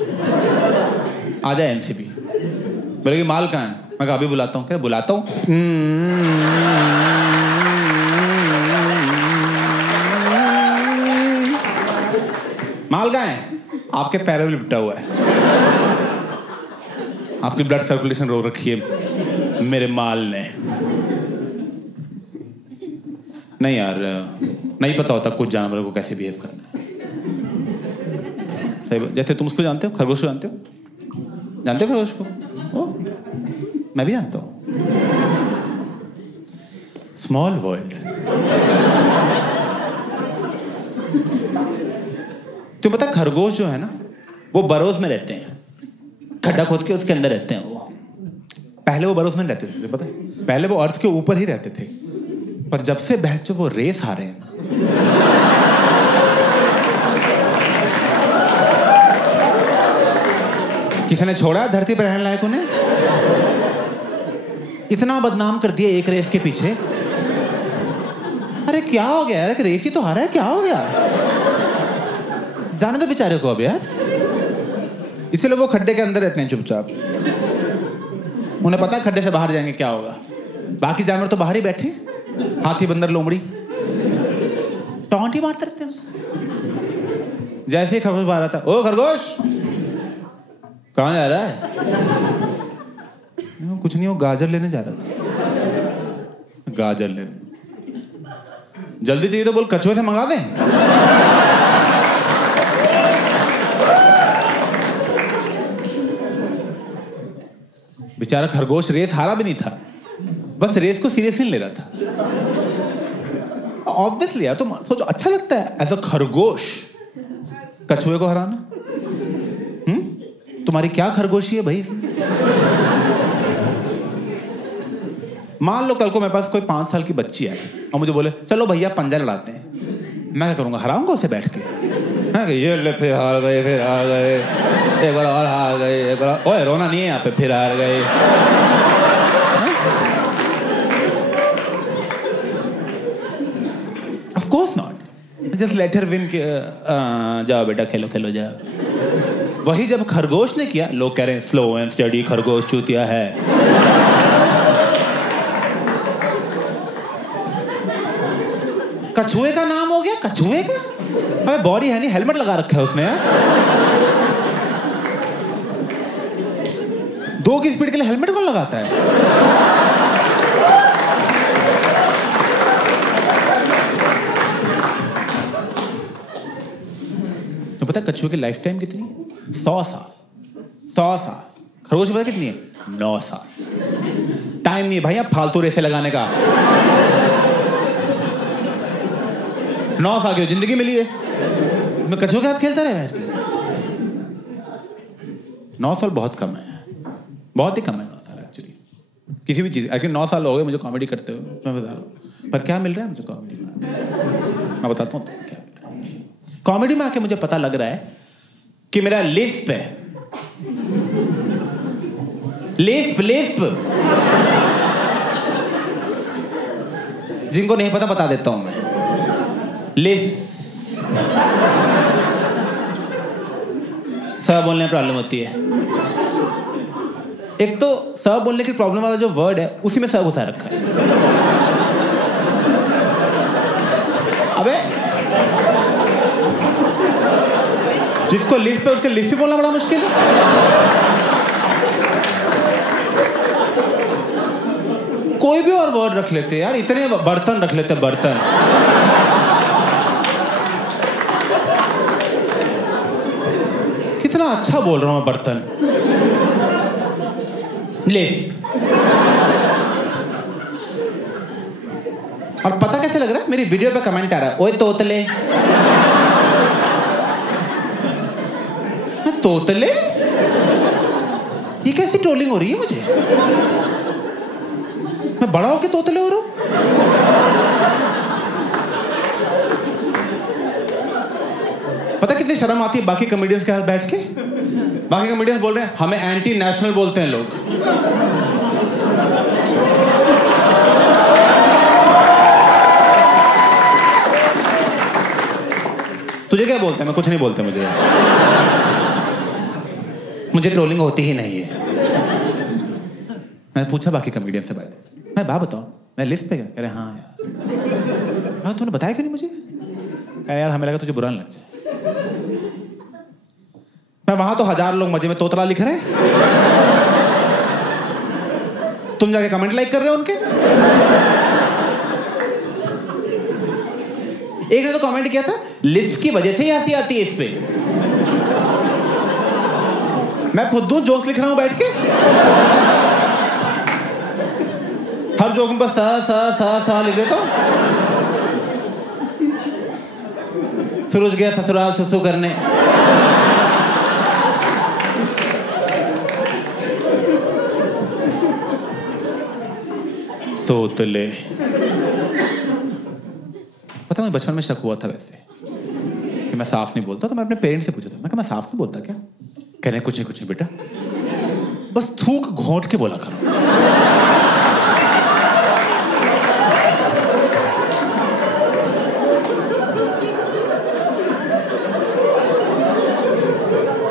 आ जाए एमसीबी, बोलेगी माल कहाँ है? मैं कहा अभी बुलाता हूँ। क्या बुलाता हूँ? माल कहाँ है? आपके पैरों में लिपटा हुआ है, आपकी ब्लड सर्कुलेशन रोक रखी है मेरे माल ने। नहीं यार, नहीं पता होता कुछ जानवरों को कैसे बिहेव करना है। सही, जैसे तुम उसको जानते हो, खरगोश को जानते हो? जानते हो खरगोश को? ओ, मैं भी जानता हूँ। Small world. तुम्हें पता खरगोश जो है ना, वो बरोज में रहते हैं, खड्डा खोद के उसके अंदर रहते हैं। वो पहले वो बरोज में रहते थे, पता है? पहले वो अर्थ के ऊपर ही रहते थे, पर जब से बहन वो रेस हारे हैं ना, किसी ने छोड़ा धरती पर रहने लायक उन्हें? इतना बदनाम कर दिया एक रेस के पीछे। अरे क्या हो गया यार, रेस ही तो हारा है, क्या हो गया? जाने दो बेचारे को अब यार। इसलिए वो खड्डे के अंदर रहते हैं चुपचाप। उन्हें पता है खड्डे से बाहर जाएंगे क्या होगा। बाकी जानवर तो बाहर ही बैठे, हाथी, बंदर, लोमड़ी टॉन्ट ही मारते रहते हैं। जैसे ही खरगोश बाहर आता, ओ खरगोश कहाँ जा रहा है? कुछ नहीं, वो गाजर लेने जा रहा था। गाजर लेने जल्दी चाहिए तो बोल कछुए से मंगा दें। बेचारा खरगोश रेस हारा भी नहीं था, बस रेस को सीरियसली ले रहा था। ऑब्वियसली यार, तुम सोचो अच्छा लगता है एज अ खरगोश कछुए को हराना? तुम्हारी क्या खरगोशी है भाई? मान लो कल को मेरे पास कोई 5 साल की बच्ची है और मुझे बोले चलो भैया पंजा लड़ाते हैं, मैं क्या करूंगा? हराऊंगा उसे बैठ के। ये ले, फिर हार गए, फिर हार गए, एक बार और हार गए, एक बार। ओए रोना नहीं है यहाँ पे, फिर हार गए। Of course not, just let her win. जाओ बेटा खेलो खेलो जाओ। वही जब खरगोश ने किया, लोग कह रहे हैं स्लो एंड स्टडी खरगोश चूतिया है। कछुए का नाम हो गया, कछुए का? अबे बॉडी है नहीं, हेलमेट लगा रखा है उसने यार। 2 की स्पीड के लिए हेलमेट कौन लगाता है? तो पता कछुए की लाइफ टाइम कितनी है? 100 साल। 100 साल। खरगोश पता कितनी है? 9 साल। टाइम नहीं है भाई अब फालतू रेसे लगाने का। 9 साल की जिंदगी मिली है, मैं कछुए के साथ खेलता रहा बैठ के। 9 साल बहुत कम है, बहुत ही कम है 9 साल एक्चुअली किसी भी चीज। अगर 9 साल हो गए मुझे कॉमेडी करते हुए, मैं बता रहा हूँ। पर क्या मिल रहा है मुझे कॉमेडी में? मैं बताता हूँ क्या मिल रहा है। कॉमेडी में आके मुझे पता लग रहा है कि मेरा लिस्प है, लिस्प। जिनको नहीं पता बता देता हूं मैं। लिस्प स बोलने में प्रॉब्लम होती है। एक तो स बोलने की प्रॉब्लम वाला जो वर्ड है उसी में स घुसा रखा है। अबे जिसको लिस्प है उसके लिस्प ही बोलना बड़ा मुश्किल है। कोई भी और वर्ड रख लेते यार, इतने बर्तन रख लेते, बर्तन। कितना अच्छा बोल रहा हूं मैं, बर्तन। लिफ्ट। और पता कैसे लग रहा है, मेरी वीडियो पे कमेंट आ रहा है, ओए तोतले। मैं तोतले? ये कैसी ट्रोलिंग हो रही है मुझे? मैं बड़ा होके तोतले हो रहा हूं? पता कितनी शर्म आती है बाकी कॉमेडियंस के साथ बैठ के? बाकी कॉमेडियंस बोल रहे हैं हमें एंटी नेशनल बोलते हैं लोग। तुझे क्या बोलते हैं? मैं कुछ नहीं बोलते मुझे ट्रोलिंग होती ही नहीं है। मैंने पूछा बाकी कॉमेडियन से, भाई मैं बात बताओ, मैं लिस्ट पे गया, कह रहे हाँ यार। तूने बताया क्यों नहीं मुझे? कह यार हमें लगा तुझे बुरा नहीं लग जाए। मैं वहां तो 1000 लोग मजे में तोतला लिख रहे हैं, तुम जाके कमेंट लाइक कर रहे हो उनके। एक ने तो कमेंट किया था, लिफ्ट की वजह से ही हंसी आती है इस पे। मैं खुद जोक्स लिख रहा हूं बैठ के, हर जोक में बस सा लिख देता हूं। सुरुज गया ससुराल सुसु करने। तोतले। पता मुझे बचपन में शक हुआ था वैसे कि मैं साफ नहीं बोलता, तो मैं अपने पेरेंट्स से पूछा था, मैं कहा मैं साफ नहीं बोलता क्या? कह रहे कुछ नहीं बेटा, बस थूक घोंट के बोला करो।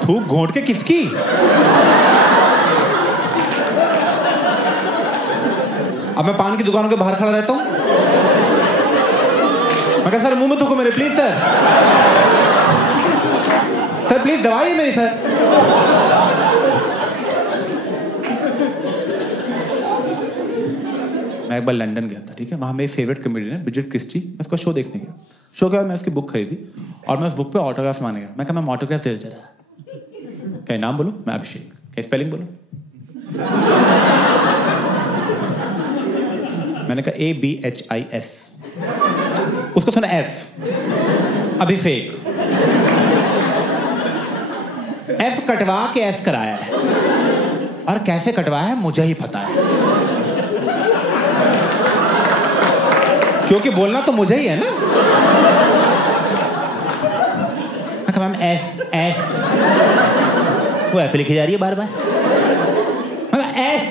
थूक घोंट के किसकी? अब मैं पान की दुकानों के बाहर खड़ा रहता हूं, मैं कहा सर मुंह में थूको मेरे, प्लीज सर, सर प्लीज दवाई है मेरी सर। मैं एक बार लंदन गया था, ठीक है, वहां मेरी फेवरेट कॉमेडियन है ब्रिजेट क्रिस्टी, मैं उसका शो देखने गया। शो के बाद मैंने उसकी बुक खरीदी और मैं उस बुक पे ऑटोग्राफ मांगने गया। मैं कहा मैं ऑटोग्राफ दे जरा। क्या नाम बोलो? मैं अभिषेक। क्या स्पेलिंग बोलो? मैंने कहा ABHIS। उसको सुना F, अभिषेक। F कटवा के S कराया है, और कैसे कटवाया है मुझे ही पता है, क्योंकि बोलना तो मुझे ही है ना। मैं कहा मैम S वो F लिखी जा रही है बार बार। मैं कहा S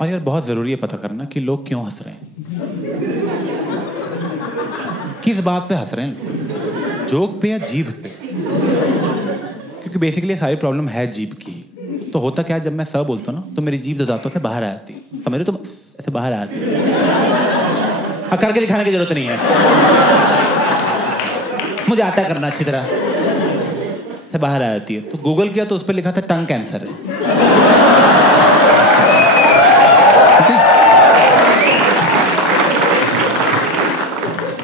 और यार बहुत जरूरी है पता करना कि लोग क्यों हंस रहे हैं, किस बात पे हंस रहे हैं, जोक पे या जीभ पे। क्योंकि बेसिकली सारी प्रॉब्लम है जीभ की। तो होता क्या है, जब मैं स बोलता हूँ ना तो मेरी जीभ दो दांतों से बाहर आती है, समझ तो ऐसे बाहर आती है। करके दिखाने की जरूरत नहीं है, मुझे आता है करना अच्छी तरह से, बाहर आती है। तो गूगल किया तो उस पर लिखा था टंग कैंसर है।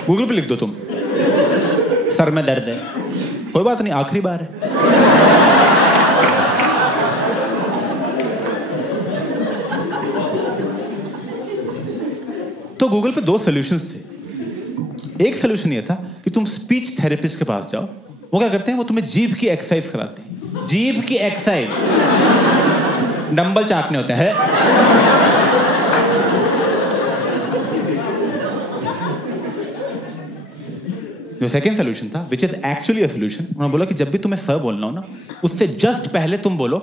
गूगल पे लिख दो तुम सर में दर्द है, कोई बात नहीं, आखिरी बार है। तो गूगल पे 2 सॉल्यूशंस थे। एक सॉल्यूशन ये था कि तुम स्पीच थेरेपिस्ट के पास जाओ। वो क्या करते हैं, वो तुम्हें जीभ की एक्सरसाइज कराते हैं। जीभ की एक्सरसाइज, डंबल चाटने होते हैं। जो सेकंड सॉल्यूशन था, which is actually a solution, उन्होंने बोला कि जब भी तुम्हें स बोलना हो ना, उससे जस्ट पहले तुम बोलो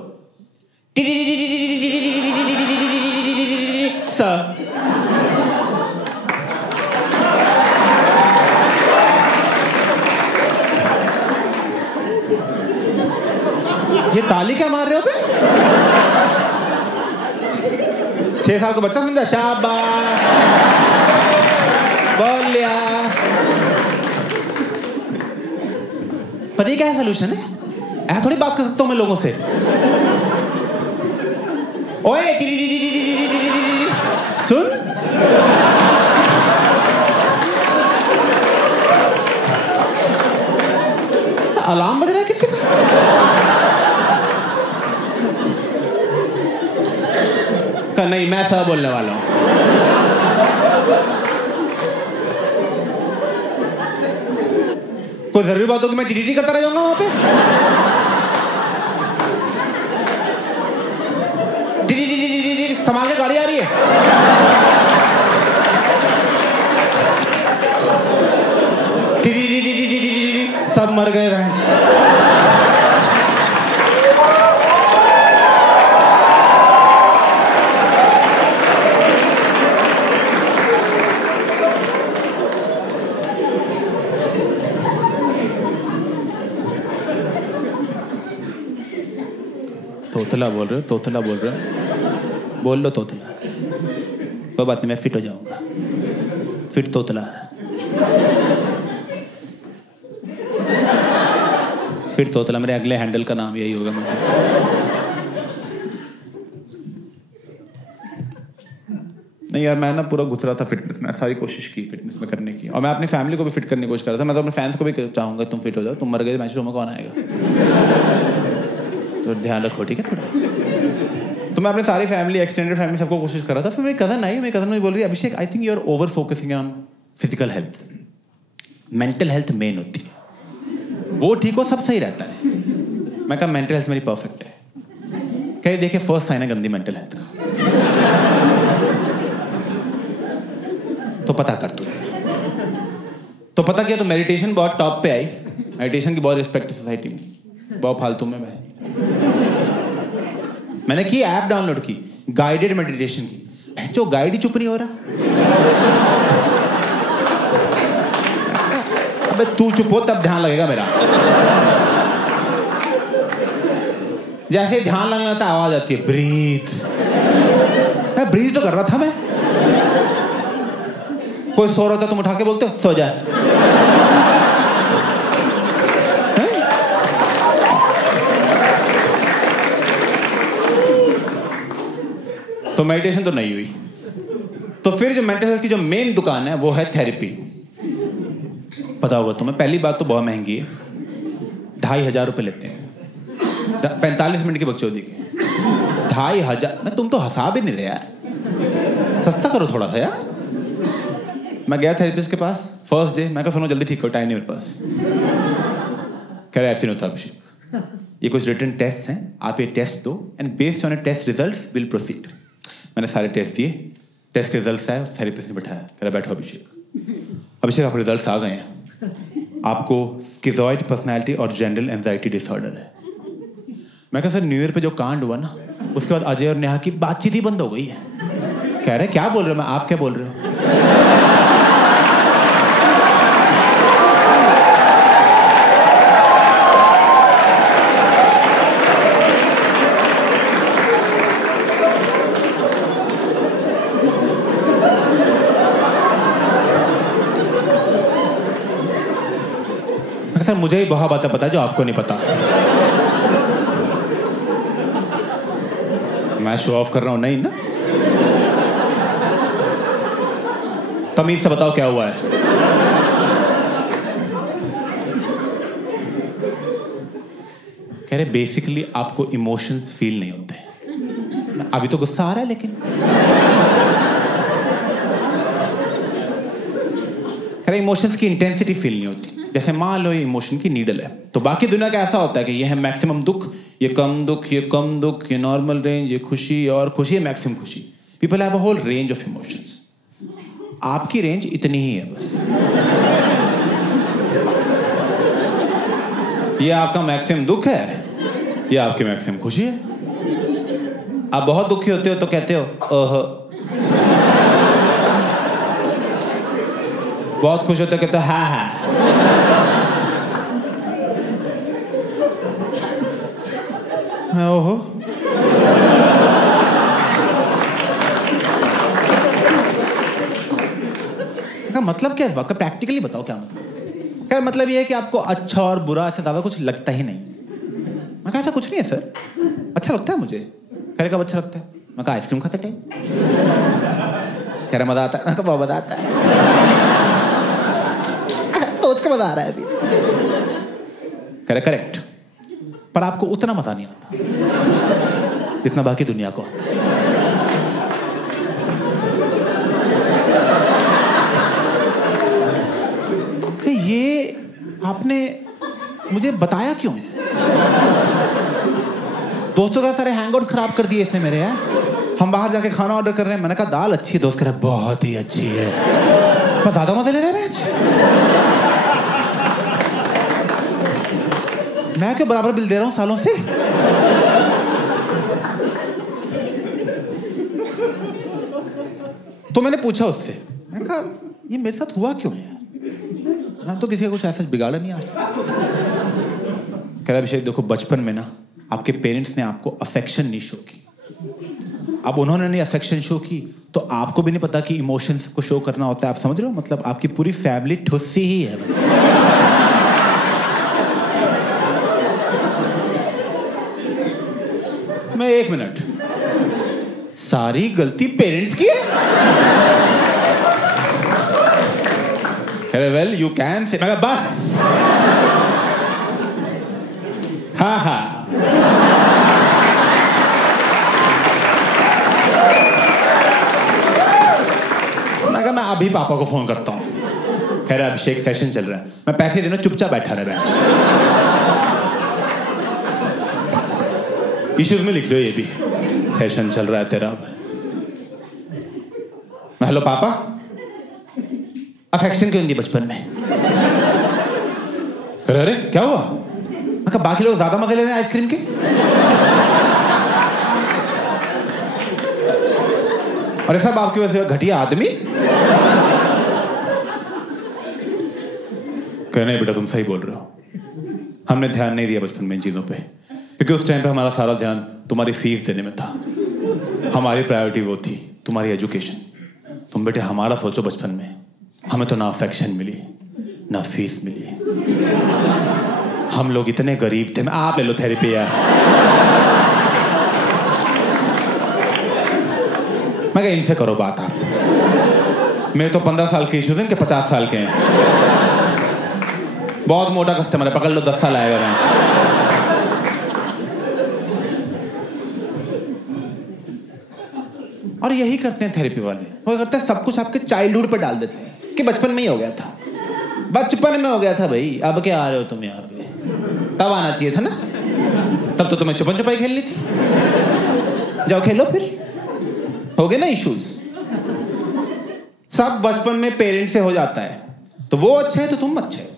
स। ये ताली क्या मार रहे हो बे? 6 साल का बच्चा समझा? शाबाश। लिया। पर ये क्या है सोल्यूशन है? ऐसा थोड़ी बात कर सकता हूं मैं लोगों से। ओए सुन, अलार्म बज रहा है किसी का? नहीं, मैं सब बोलने वाला हूं। कोई जरूरी बात हो कि मैं टीटीटी करता रह जाऊंगा वहां पे? टीटीटी संभाल के, गाड़ी आ रही है। टीटीटी सब मर गए भैंस। तोतला बोल रहे हो? तोतला बोल रहे हो? बोल लो तोतला। कोई बात नहीं, मैं फिट हो जाऊंगा। फिट तोतला। फिट तोतला मेरे अगले हैंडल का नाम यही होगा मुझे। नहीं यार, मैं ना पूरा घुस रहा था फिटनेस में, सारी कोशिश की फिटनेस में करने की, और मैं अपनी फैमिली को भी फिट करने की कोशिश कर रहा था। मैं तो अपने फैंस को भी चाहूंगा तुम फिट हो जाओ। तुम मर गए मैच में कौन आएगा? तो ध्यान रखो, ठीक है थोड़ा। तो मैं अपने सारी फैमिली, एक्सटेंडेड फैमिली, सबको कोशिश कर रहा था। फिर मेरी कज़न आई, मेरी कज़न मुझे बोल रही है, Abhishek I think you are over focusing on physical health. Mental health main होती है, वो ठीक हो सब सही रहता है। मैं कहा मेंटल हेल्थ मेरी परफेक्ट है। कहीं देखिए फर्स्ट साइन है गंदी मेंटल हेल्थ का, तो पता कर तू। तो पता किया तो मेडिटेशन बहुत टॉप पे आई। मेडिटेशन की बहुत रिस्पेक्ट है सोसाइटी में, बहुत फालतू में भाई। मैंने की ऐप डाउनलोड की, गाइडेड मेडिटेशन की। जो गाइड ही चुप नहीं हो रहा। अबे तू चुप हो तब ध्यान लगेगा मेरा। जैसे ध्यान लगने लगता आवाज आती है ब्रीथ। मैं ब्रीथ तो कर रहा था मैं। कोई सो रहा था, तुम उठा के बोलते हो सो जा। तो मेडिटेशन तो नहीं हुई। तो फिर जो मेंटल हेल्थ की जो मेन दुकान है वो है थेरेपी। पता होगा तुम्हें, पहली बात तो बहुत महंगी है, 2500 रुपये लेते हैं 45 मिनट की बकचोदी की। 2500। मैं तुम तो हंसा भी नहीं रहे यार, सस्ता करो थोड़ा सा यार। मैं गया थेरेपिस्ट के पास फर्स्ट डे। मैं कहा सुनो जल्दी ठीक हो, टाइम नहीं मेरे पास। कह रहे ऐसे नहीं होता अभिषेक, ये कुछ रिटन टेस्ट हैं, आप ये टेस्ट दो and based on a test results will proceed. मैंने सारे टेस्ट दिए, टेस्ट के रिजल्ट्स आए, थेरेपिस्ट ने बैठाया, कह रहा बैठो अभिषेक। अभिषेक आपके रिजल्ट्स आ गए हैं, आपको स्किज़ॉइड पर्सनैलिटी और जनरल एंजाइटी डिसऑर्डर है। मैं कहा सर न्यू ईयर पे जो कांड हुआ ना, उसके बाद अजय और नेहा की बातचीत ही बंद हो गई है। कह रहे क्या बोल रहे हो? मैं आप क्या बोल रहे हो? सर मुझे ही बहुत बातें पता है जो आपको नहीं पता। मैं शो ऑफ कर रहा हूं नहीं ना? तमीज से बताओ क्या हुआ है। कह रहे बेसिकली आपको इमोशंस फील नहीं होते। अभी तो गुस्सा आ रहा है लेकिन। कह रहे इमोशंस की इंटेंसिटी फील नहीं होती। जैसे मान लो ये इमोशन की नीडल है, तो बाकी दुनिया का ऐसा होता है कि ये है मैक्सिमम दुख, ये कम दुख, ये कम दुख, ये नॉर्मल रेंज, ये खुशी और खुशी, मैक्सिमम खुशी। People have a whole range of emotions. आपकी रेंज इतनी ही है बस। ये आपका मैक्सिमम दुख है, ये आपकी मैक्सिमम खुशी है। आप बहुत दुखी होते हो तो कहते हो ओह, बहुत खुश होते हो कहते हो हाँ हाँ। ओहो, मतलब क्या है इस बात का? प्रैक्टिकली बताओ क्या मतलब। क्या मतलब ये है कि आपको अच्छा और बुरा से ज्यादा कुछ लगता ही नहीं? मैं कहा ऐसा कुछ नहीं है सर, अच्छा लगता है मुझे। कह रहे कब अच्छा लगता है? मैं कहा आइसक्रीम खाते टाइम। कह रहे मजा आता है? मैं कहा बहुत मजा आता है। सोच के मजा आ रहा है अभी। कह रहे करेक्ट, पर आपको उतना मजा नहीं आता जितना बाकी दुनिया को आता है। कि ये आपने मुझे बताया क्यों है? दोस्तों का सारे हैंगआउट्स खराब कर दिए इसने मेरे। हैं हम बाहर जाके खाना ऑर्डर कर रहे हैं, मैंने कहा दाल अच्छी है, दोस्त कह रहा है बहुत ही अच्छी है। मैं ज्यादा मजे ले रहे हैं मैं क्यों बराबर बिल दे रहा हूं सालों से? तो मैंने पूछा उससे, मैंने कहा ये मेरे साथ हुआ क्यों है? मैं तो किसी का कुछ ऐसा बिगाड़ा नहीं आज तक। कह रहा अभिषेक देखो, बचपन में ना आपके पेरेंट्स ने आपको अफेक्शन नहीं शो की। अब उन्होंने नहीं अफेक्शन शो की तो आपको भी नहीं पता कि इमोशंस को शो करना होता है। आप समझ रहे हो? मतलब आपकी पूरी फैमिली ठुस्सी ही है बस। मैं 1 मिनट, सारी गलती पेरेंट्स की है? वेल यू कैन से, मैं बस हाँ हाँ मैं अभी पापा को फोन करता हूँ। कह रहा अभिषेक सेशन चल रहा है, मैं पैसे देना, चुपचाप बैठा रहा बेंच। इश्यूज में लिख लो ये भी, सेशन चल रहा है तेरा। मैं हेलो पापा, अफेक्शन क्यों नहीं दी बचपन में? अरे क्या हुआ? मैं कहा बाकी लोग ज्यादा मजे ले रहे हैं आइसक्रीम के, और सब आपकी वजह से घटिया आदमी। कहने बेटा तुम सही बोल रहे हो, हमने ध्यान नहीं दिया बचपन में इन चीजों पे, क्योंकि उस टाइम पे हमारा सारा ध्यान तुम्हारी फीस देने में था। हमारी प्रायोरिटी वो थी तुम्हारी एजुकेशन। तुम बेटे हमारा सोचो, बचपन में हमें तो ना अफेक्शन मिली ना फीस मिली। हम लोग इतने गरीब थे। आप ले लो थेरेपी यार। मैं कहा इनसे करो बात आप। मेरे तो 15 साल के इश्यूज हैं, इनके 50 साल के हैं। बहुत मोटा कस्टमर है, पकड़ लो 10 साल आएगा मैं। और यही करते हैं थेरेपी वाले, वो करते हैं सब कुछ आपके चाइल्डहुड पे डाल देते हैं कि बचपन में ही हो गया था, बचपन में हो गया था भाई, अब क्या आ रहे हो तुम यहाँ पे? तब आना चाहिए था ना, तब तो तुम्हें छुपन छुपाई खेलनी थी। जाओ खेलो फिर, हो गए ना इश्यूज। सब बचपन में पेरेंट्स से हो जाता है। तो वो अच्छे है तो तुम अच्छे हो,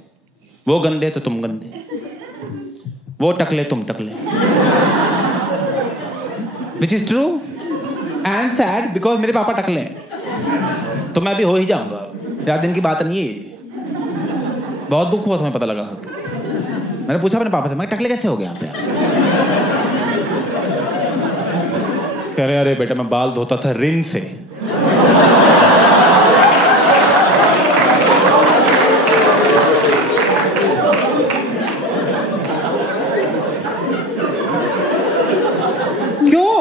वो गंदे तो तुम गंदे, वो टकले तुम टकले। Which is true and sad, because मेरे पापा टकले हैं तो मैं भी हो ही जाऊंगा। ज्यादा दिन की बात नहीं है, बहुत दुख हुआ, तुम्हें पता लगा। मैंने पूछा अपने पापा से, मैं टकले कैसे हो गया आप? कह रहे अरे बेटा मैं बाल धोता था रिन से। क्यों?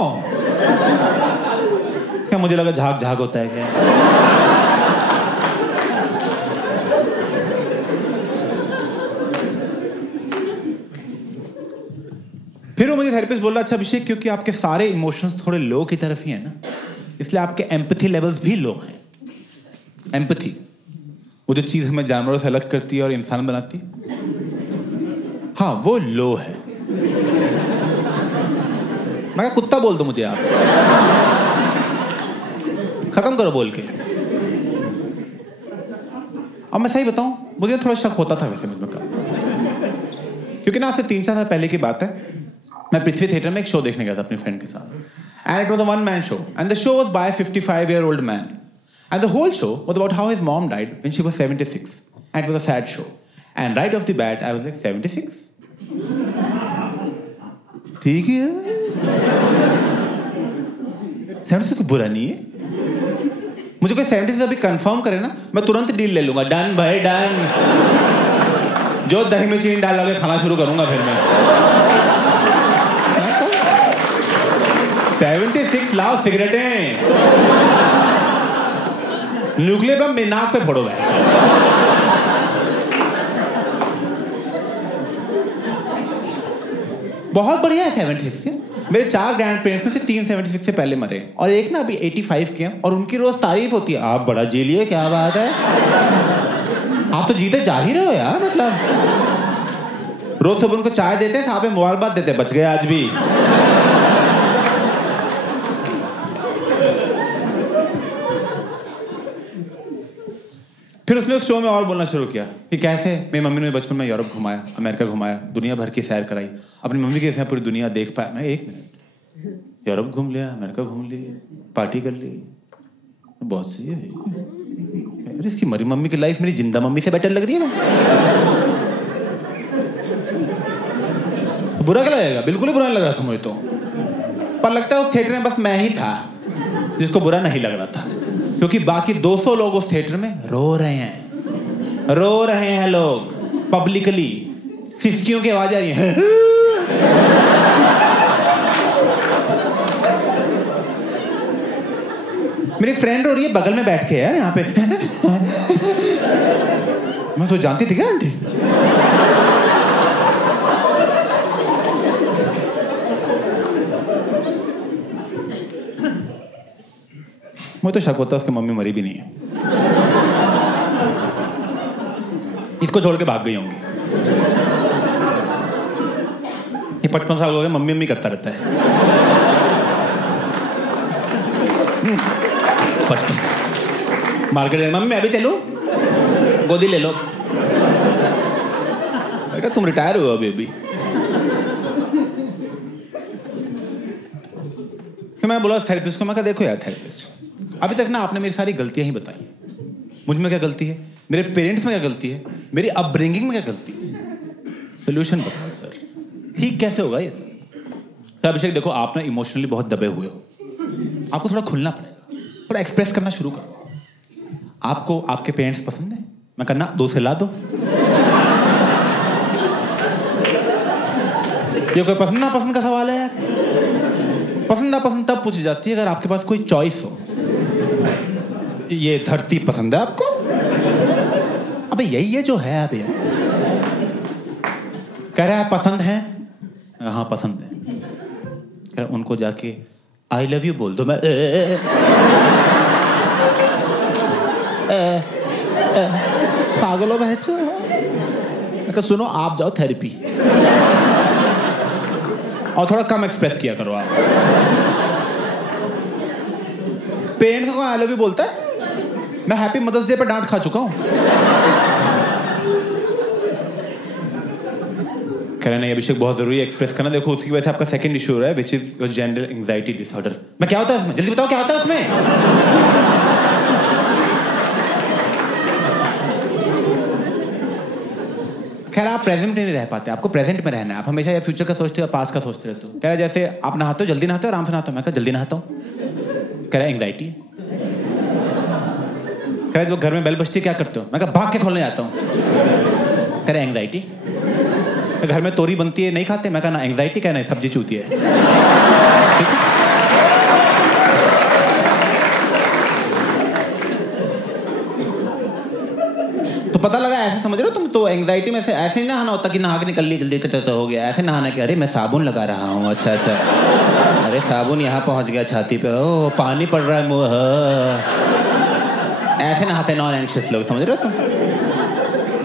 क्या मुझे लगा झाग झाग होता है क्या? फिर वो मुझे थेरेपिस्ट बोल रहा अच्छा अभिषेक, क्योंकि आपके सारे इमोशंस थोड़े लो की तरफ ही है ना, इसलिए आपके एम्पैथी लेवल्स भी लो हैं। एम्पैथी वो जो चीज हमें जानवरों से अलग करती है और इंसान बनाती है, हाँ वो लो है। मैं कुत्ता बोल दो मुझे आप, खत्म करो बोल के। अब मैं सही बताऊं, मुझे थोड़ा शक होता था वैसे मुझ में, क्योंकि ना आज से 3-4 साल पहले की बात है, मैं पृथ्वी थिएटर में एक शो देखने गया था अपने फ्रेंड के साथ, and it was a one man show, and the show was by 55-year-old man, and the whole show was about how his mom died when she was 76, and it was a sad show, and right off the bat I was like 76, ठीक है 76 को बुरा नहीं है, मुझे कोई 76 अभी confirm करे ना, मैं तुरंत डील ले लूंगा। डन भाई डन। जो दही में चीनी डाल के खाना शुरू करूंगा फिर मैं। 76 लाओ सिगरेटें, न्यूक्लियर बम नाक पे फोड़ो भाई। बहुत बढ़िया है 76 से। मेरे 4 ग्रैंड पेरेंट्स में से 3 76 से पहले मरे और एक ना अभी 85 के हैं और उनकी रोज तारीफ होती है, आप बड़ा जी लिए, क्या बात है, आप तो जीते जा ही रहे हो यार। मतलब रोज सुबह उनको चाय देते हैं, साहब मुबारकबाद देते, बच गए आज भी। फिर उसने उस शो में और बोलना शुरू किया कि कैसे मेरी मम्मी ने बचपन में यूरोप घुमाया, अमेरिका घुमाया, दुनिया भर की सैर कराई, अपनी मम्मी के साथ पूरी दुनिया देख पाया। मैं 1 मिनट, यूरोप घूम लिया, अमेरिका घूम ली, पार्टी कर ली, बहुत सही है भाई। इसकी मरी मम्मी की लाइफ मेरी जिंदा मम्मी से बेटर लग रही है। मैं तो बुरा क्या लगेगा, बिल्कुल ही बुरा लग रहा था मुझे तो, पर लगता है उस थिएटर में बस मैं ही था जिसको बुरा नहीं लग रहा था, क्योंकि बाकी 200 लोग उस थिएटर में रो रहे हैं लोग पब्लिकली, सिसकियों की आवाज आ रही है। मेरी फ्रेंड रो रही है बगल में बैठ के यार यहाँ पे। मैं तो जानती थी क्या आंटी? मुझे तो शक होता है उसकी मम्मी मरी भी नहीं है, इसको छोड़ के भाग गई होंगी। ये 55 साल हो गए, मम्मी मम्मी करता रहता है। 55 मार्केट में, मम्मी मैं भी चलूं, गोदी ले लो। बेटा तुम रिटायर हुए अभी अभी। फिर मैंने बोला थेरेपिस्ट को, मैं कहा देखो यार थेरेपिस्ट, अभी तक ना आपने मेरी सारी गलतियां ही बताई। मुझ में क्या गलती है, मेरे पेरेंट्स में क्या गलती है, मेरी अपब्रिंगिंग में क्या गलती है, सोल्यूशन बताओ सर, ठीक कैसे होगा ये सर? तो अभिषेक देखो, आप ना इमोशनली बहुत दबे हुए हो, आपको थोड़ा खुलना पड़ेगा, थोड़ा एक्सप्रेस करना शुरू करो। आपको आपके पेरेंट्स पसंद है? मैं कहना 2 से ला दो। ये कोई पसंद ना पसंद का सवाल है यार। पसंद ना पसंद तब पूछी जाती है अगर आपके पास कोई चॉइस हो। ये धरती पसंद है आपको? अबे यही है जो है अभी। कह रहा है पसंद है? हाँ पसंद है। कह रहा उनको जाके आई लव यू बोल दो। मैं पागल हो बहचो। मैं कहा सुनो, आप जाओ थेरेपी और थोड़ा कम एक्सप्रेस किया करो आप। पेरेंट्स को आई लव यू बोलता है? मैं हैप्पी मदर्स डे पर डांट खा चुका हूं। कह रहे नहीं अभिषेक बहुत जरूरी है एक्सप्रेस करना। देखो उसकी वजह से आपका सेकंड इशू हो रहा है, which is your gender anxiety disorder. मैं क्या होता है उसमें, जल्दी बताओ क्या होता है उसमें? खैर आप प्रेजेंट में नहीं रह पाते, आपको प्रेजेंट में रहना है। आप हमेशा या फ्यूचर का सोचते हो या पास्ट का सोचते रहते हो। कह रहा जैसे आप नहाते हो, जल्दी नहाते हो, आराम से नहाते हो। मैं कहा जल्दी नहाता हूँ। कह रहा एंग्जाइटी है। कह रहा जब घर में बेल बजती है क्या करते हो? मैं कहा भाग के खोलने जाता हूँ। कह रहा एंग्जाइटी। घर में तोरी बनती है नहीं खाते? मैं कहा ना एंग्जाइटी, क्या नहीं सब्जी चूती है। ठीक है? तो पता लगा, ऐसे समझ रहे हो तुम? तो एंग्जाइटी में से ऐसे ही नहाना होता कि नहा के निकल ली जल्दी, चलते हो गया। ऐसे नहाना कि अरे मैं साबुन लगा रहा हूँ, अच्छा अच्छा, अरे साबुन यहाँ पहुँच गया छाती पे, ओह पानी पड़ रहा है मुँह। ऐसे नहाते नॉन एंग्शियस लोग, समझ रहे हो तुम?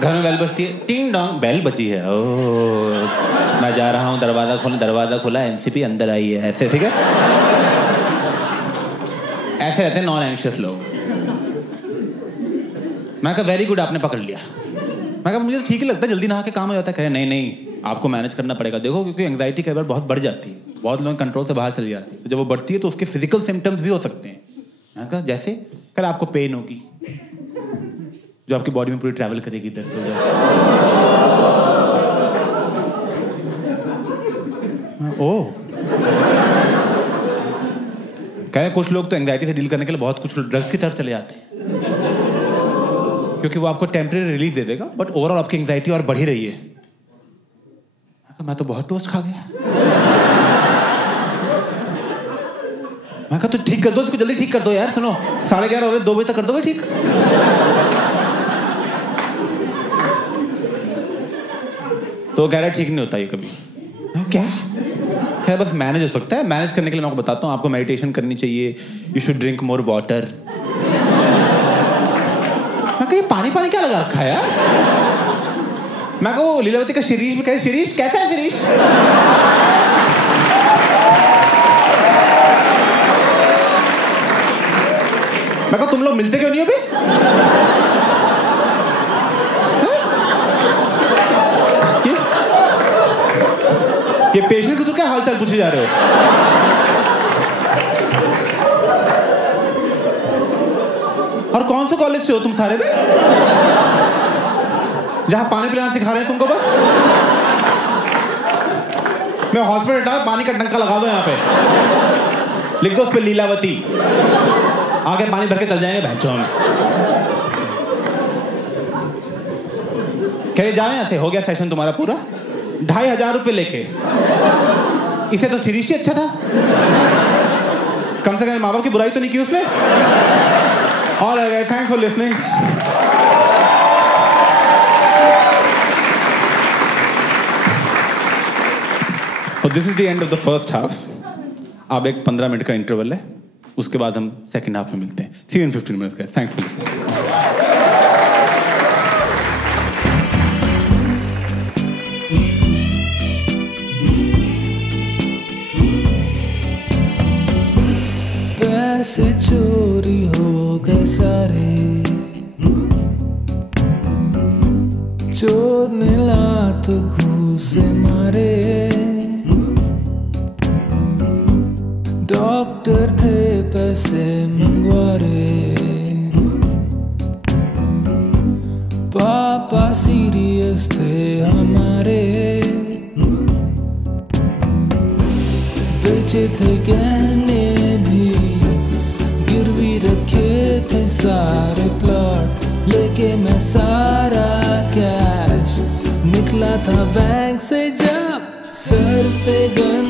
घर में बेल बजती है, टिंग डोंग, बेल बजी है, ओह मैं जा रहा हूँ दरवाजा खोलने, दरवाजा खोला, एमसीपी अंदर आई है, ऐसे। ठीक है, ऐसे रहते हैं नॉन एंग्शियस लोग। मैं कहा वेरी गुड, आपने पकड़ लिया। मैं कहा मुझे तो ठीक ही लगता है, जल्दी नहा के काम हो जाता है। कह रहे नहीं नहीं आपको मैनेज करना पड़ेगा। देखो क्योंकि एंग्जाइटी कई बार बहुत बढ़ जाती है, बहुत लोग कंट्रोल से बाहर चली जाती है। तो जब वो बढ़ती है तो उसके फिजिकल सिम्टम्स भी हो सकते हैं। मैं कहा जैसे? कह आपको पेन होगी जो आपकी बॉडी में पूरी ट्रैवल करेगी, दर्द हो जाए। ओह कह रहे कुछ लोग तो एंग्जाइटी से डील करने के लिए बहुत कुछ ड्रग्स की तरफ चले जाते हैं, क्योंकि वो आपको टेम्परेरी रिलीज दे देगा, बट ओवरऑल आपकी एंग्जाइटी और बढ़ ही रही है। मैं तो बहुत टोस्ट खा गया। मैं कहा तो ठीक कर दो इसको, जल्दी ठीक कर दो यार। सुनो 11:30 हो रहे, 2 बजे तक कर दोगे ठीक? तो कह रहा ठीक नहीं होता ये कभी। क्या? खैर बस मैनेज हो सकता है। मैनेज करने के लिए मैं आपको बताता हूँ, आपको मेडिटेशन करनी चाहिए, you should drink more water. मैं कहा ये पानी क्या लगा रखा है यार? मैं कहा वो लीलावती का शिरीष भी कह, शिरीष कैसा है शिरीष? मैं कहा तुम लोग मिलते क्यों नहीं अभी? ये पेशेंट को तो क्या हालचाल पूछे जा रहे हो? और कौन से कॉलेज से हो तुम सारे में, जहां पानी पिलाना सिखा रहे हैं तुमको? बस मैं हॉस्पिटल पानी का डंका लगा दो यहाँ पे, लिख दो उस पे लीलावती, आगे पानी भर के चल जाएंगे भैंचो हम। कह रहे जाओ यहाँ से, हो गया सेशन तुम्हारा पूरा, 2500 रुपये लेके। इसे तो शिरीष ही अच्छा था, कम से कम माँ बाप की बुराई तो नहीं की उसने। और thanks for listening. This is the end of the first half. अब एक 15 मिनट का इंटरवल है, उसके बाद हम सेकंड हाफ में मिलते हैं। See you in 15 minutes. Thanks for listening. पैसे चोरी हो गए सारे, चोर मिला तो घूसे मारे, डॉक्टर थे पैसे मंगवारे, पापा सीरियस थे हमारे, बेचे थे गहने भी, गिरवी रखे थे सारे प्लॉट, लेके मैं सारा कैश निकला था बैंक से जब, सर पे गन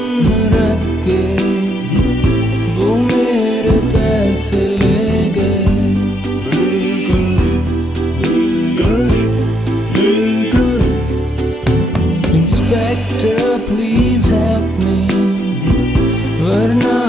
रख के वो मेरे पैसे ले गए। Inspector, please help me, वरना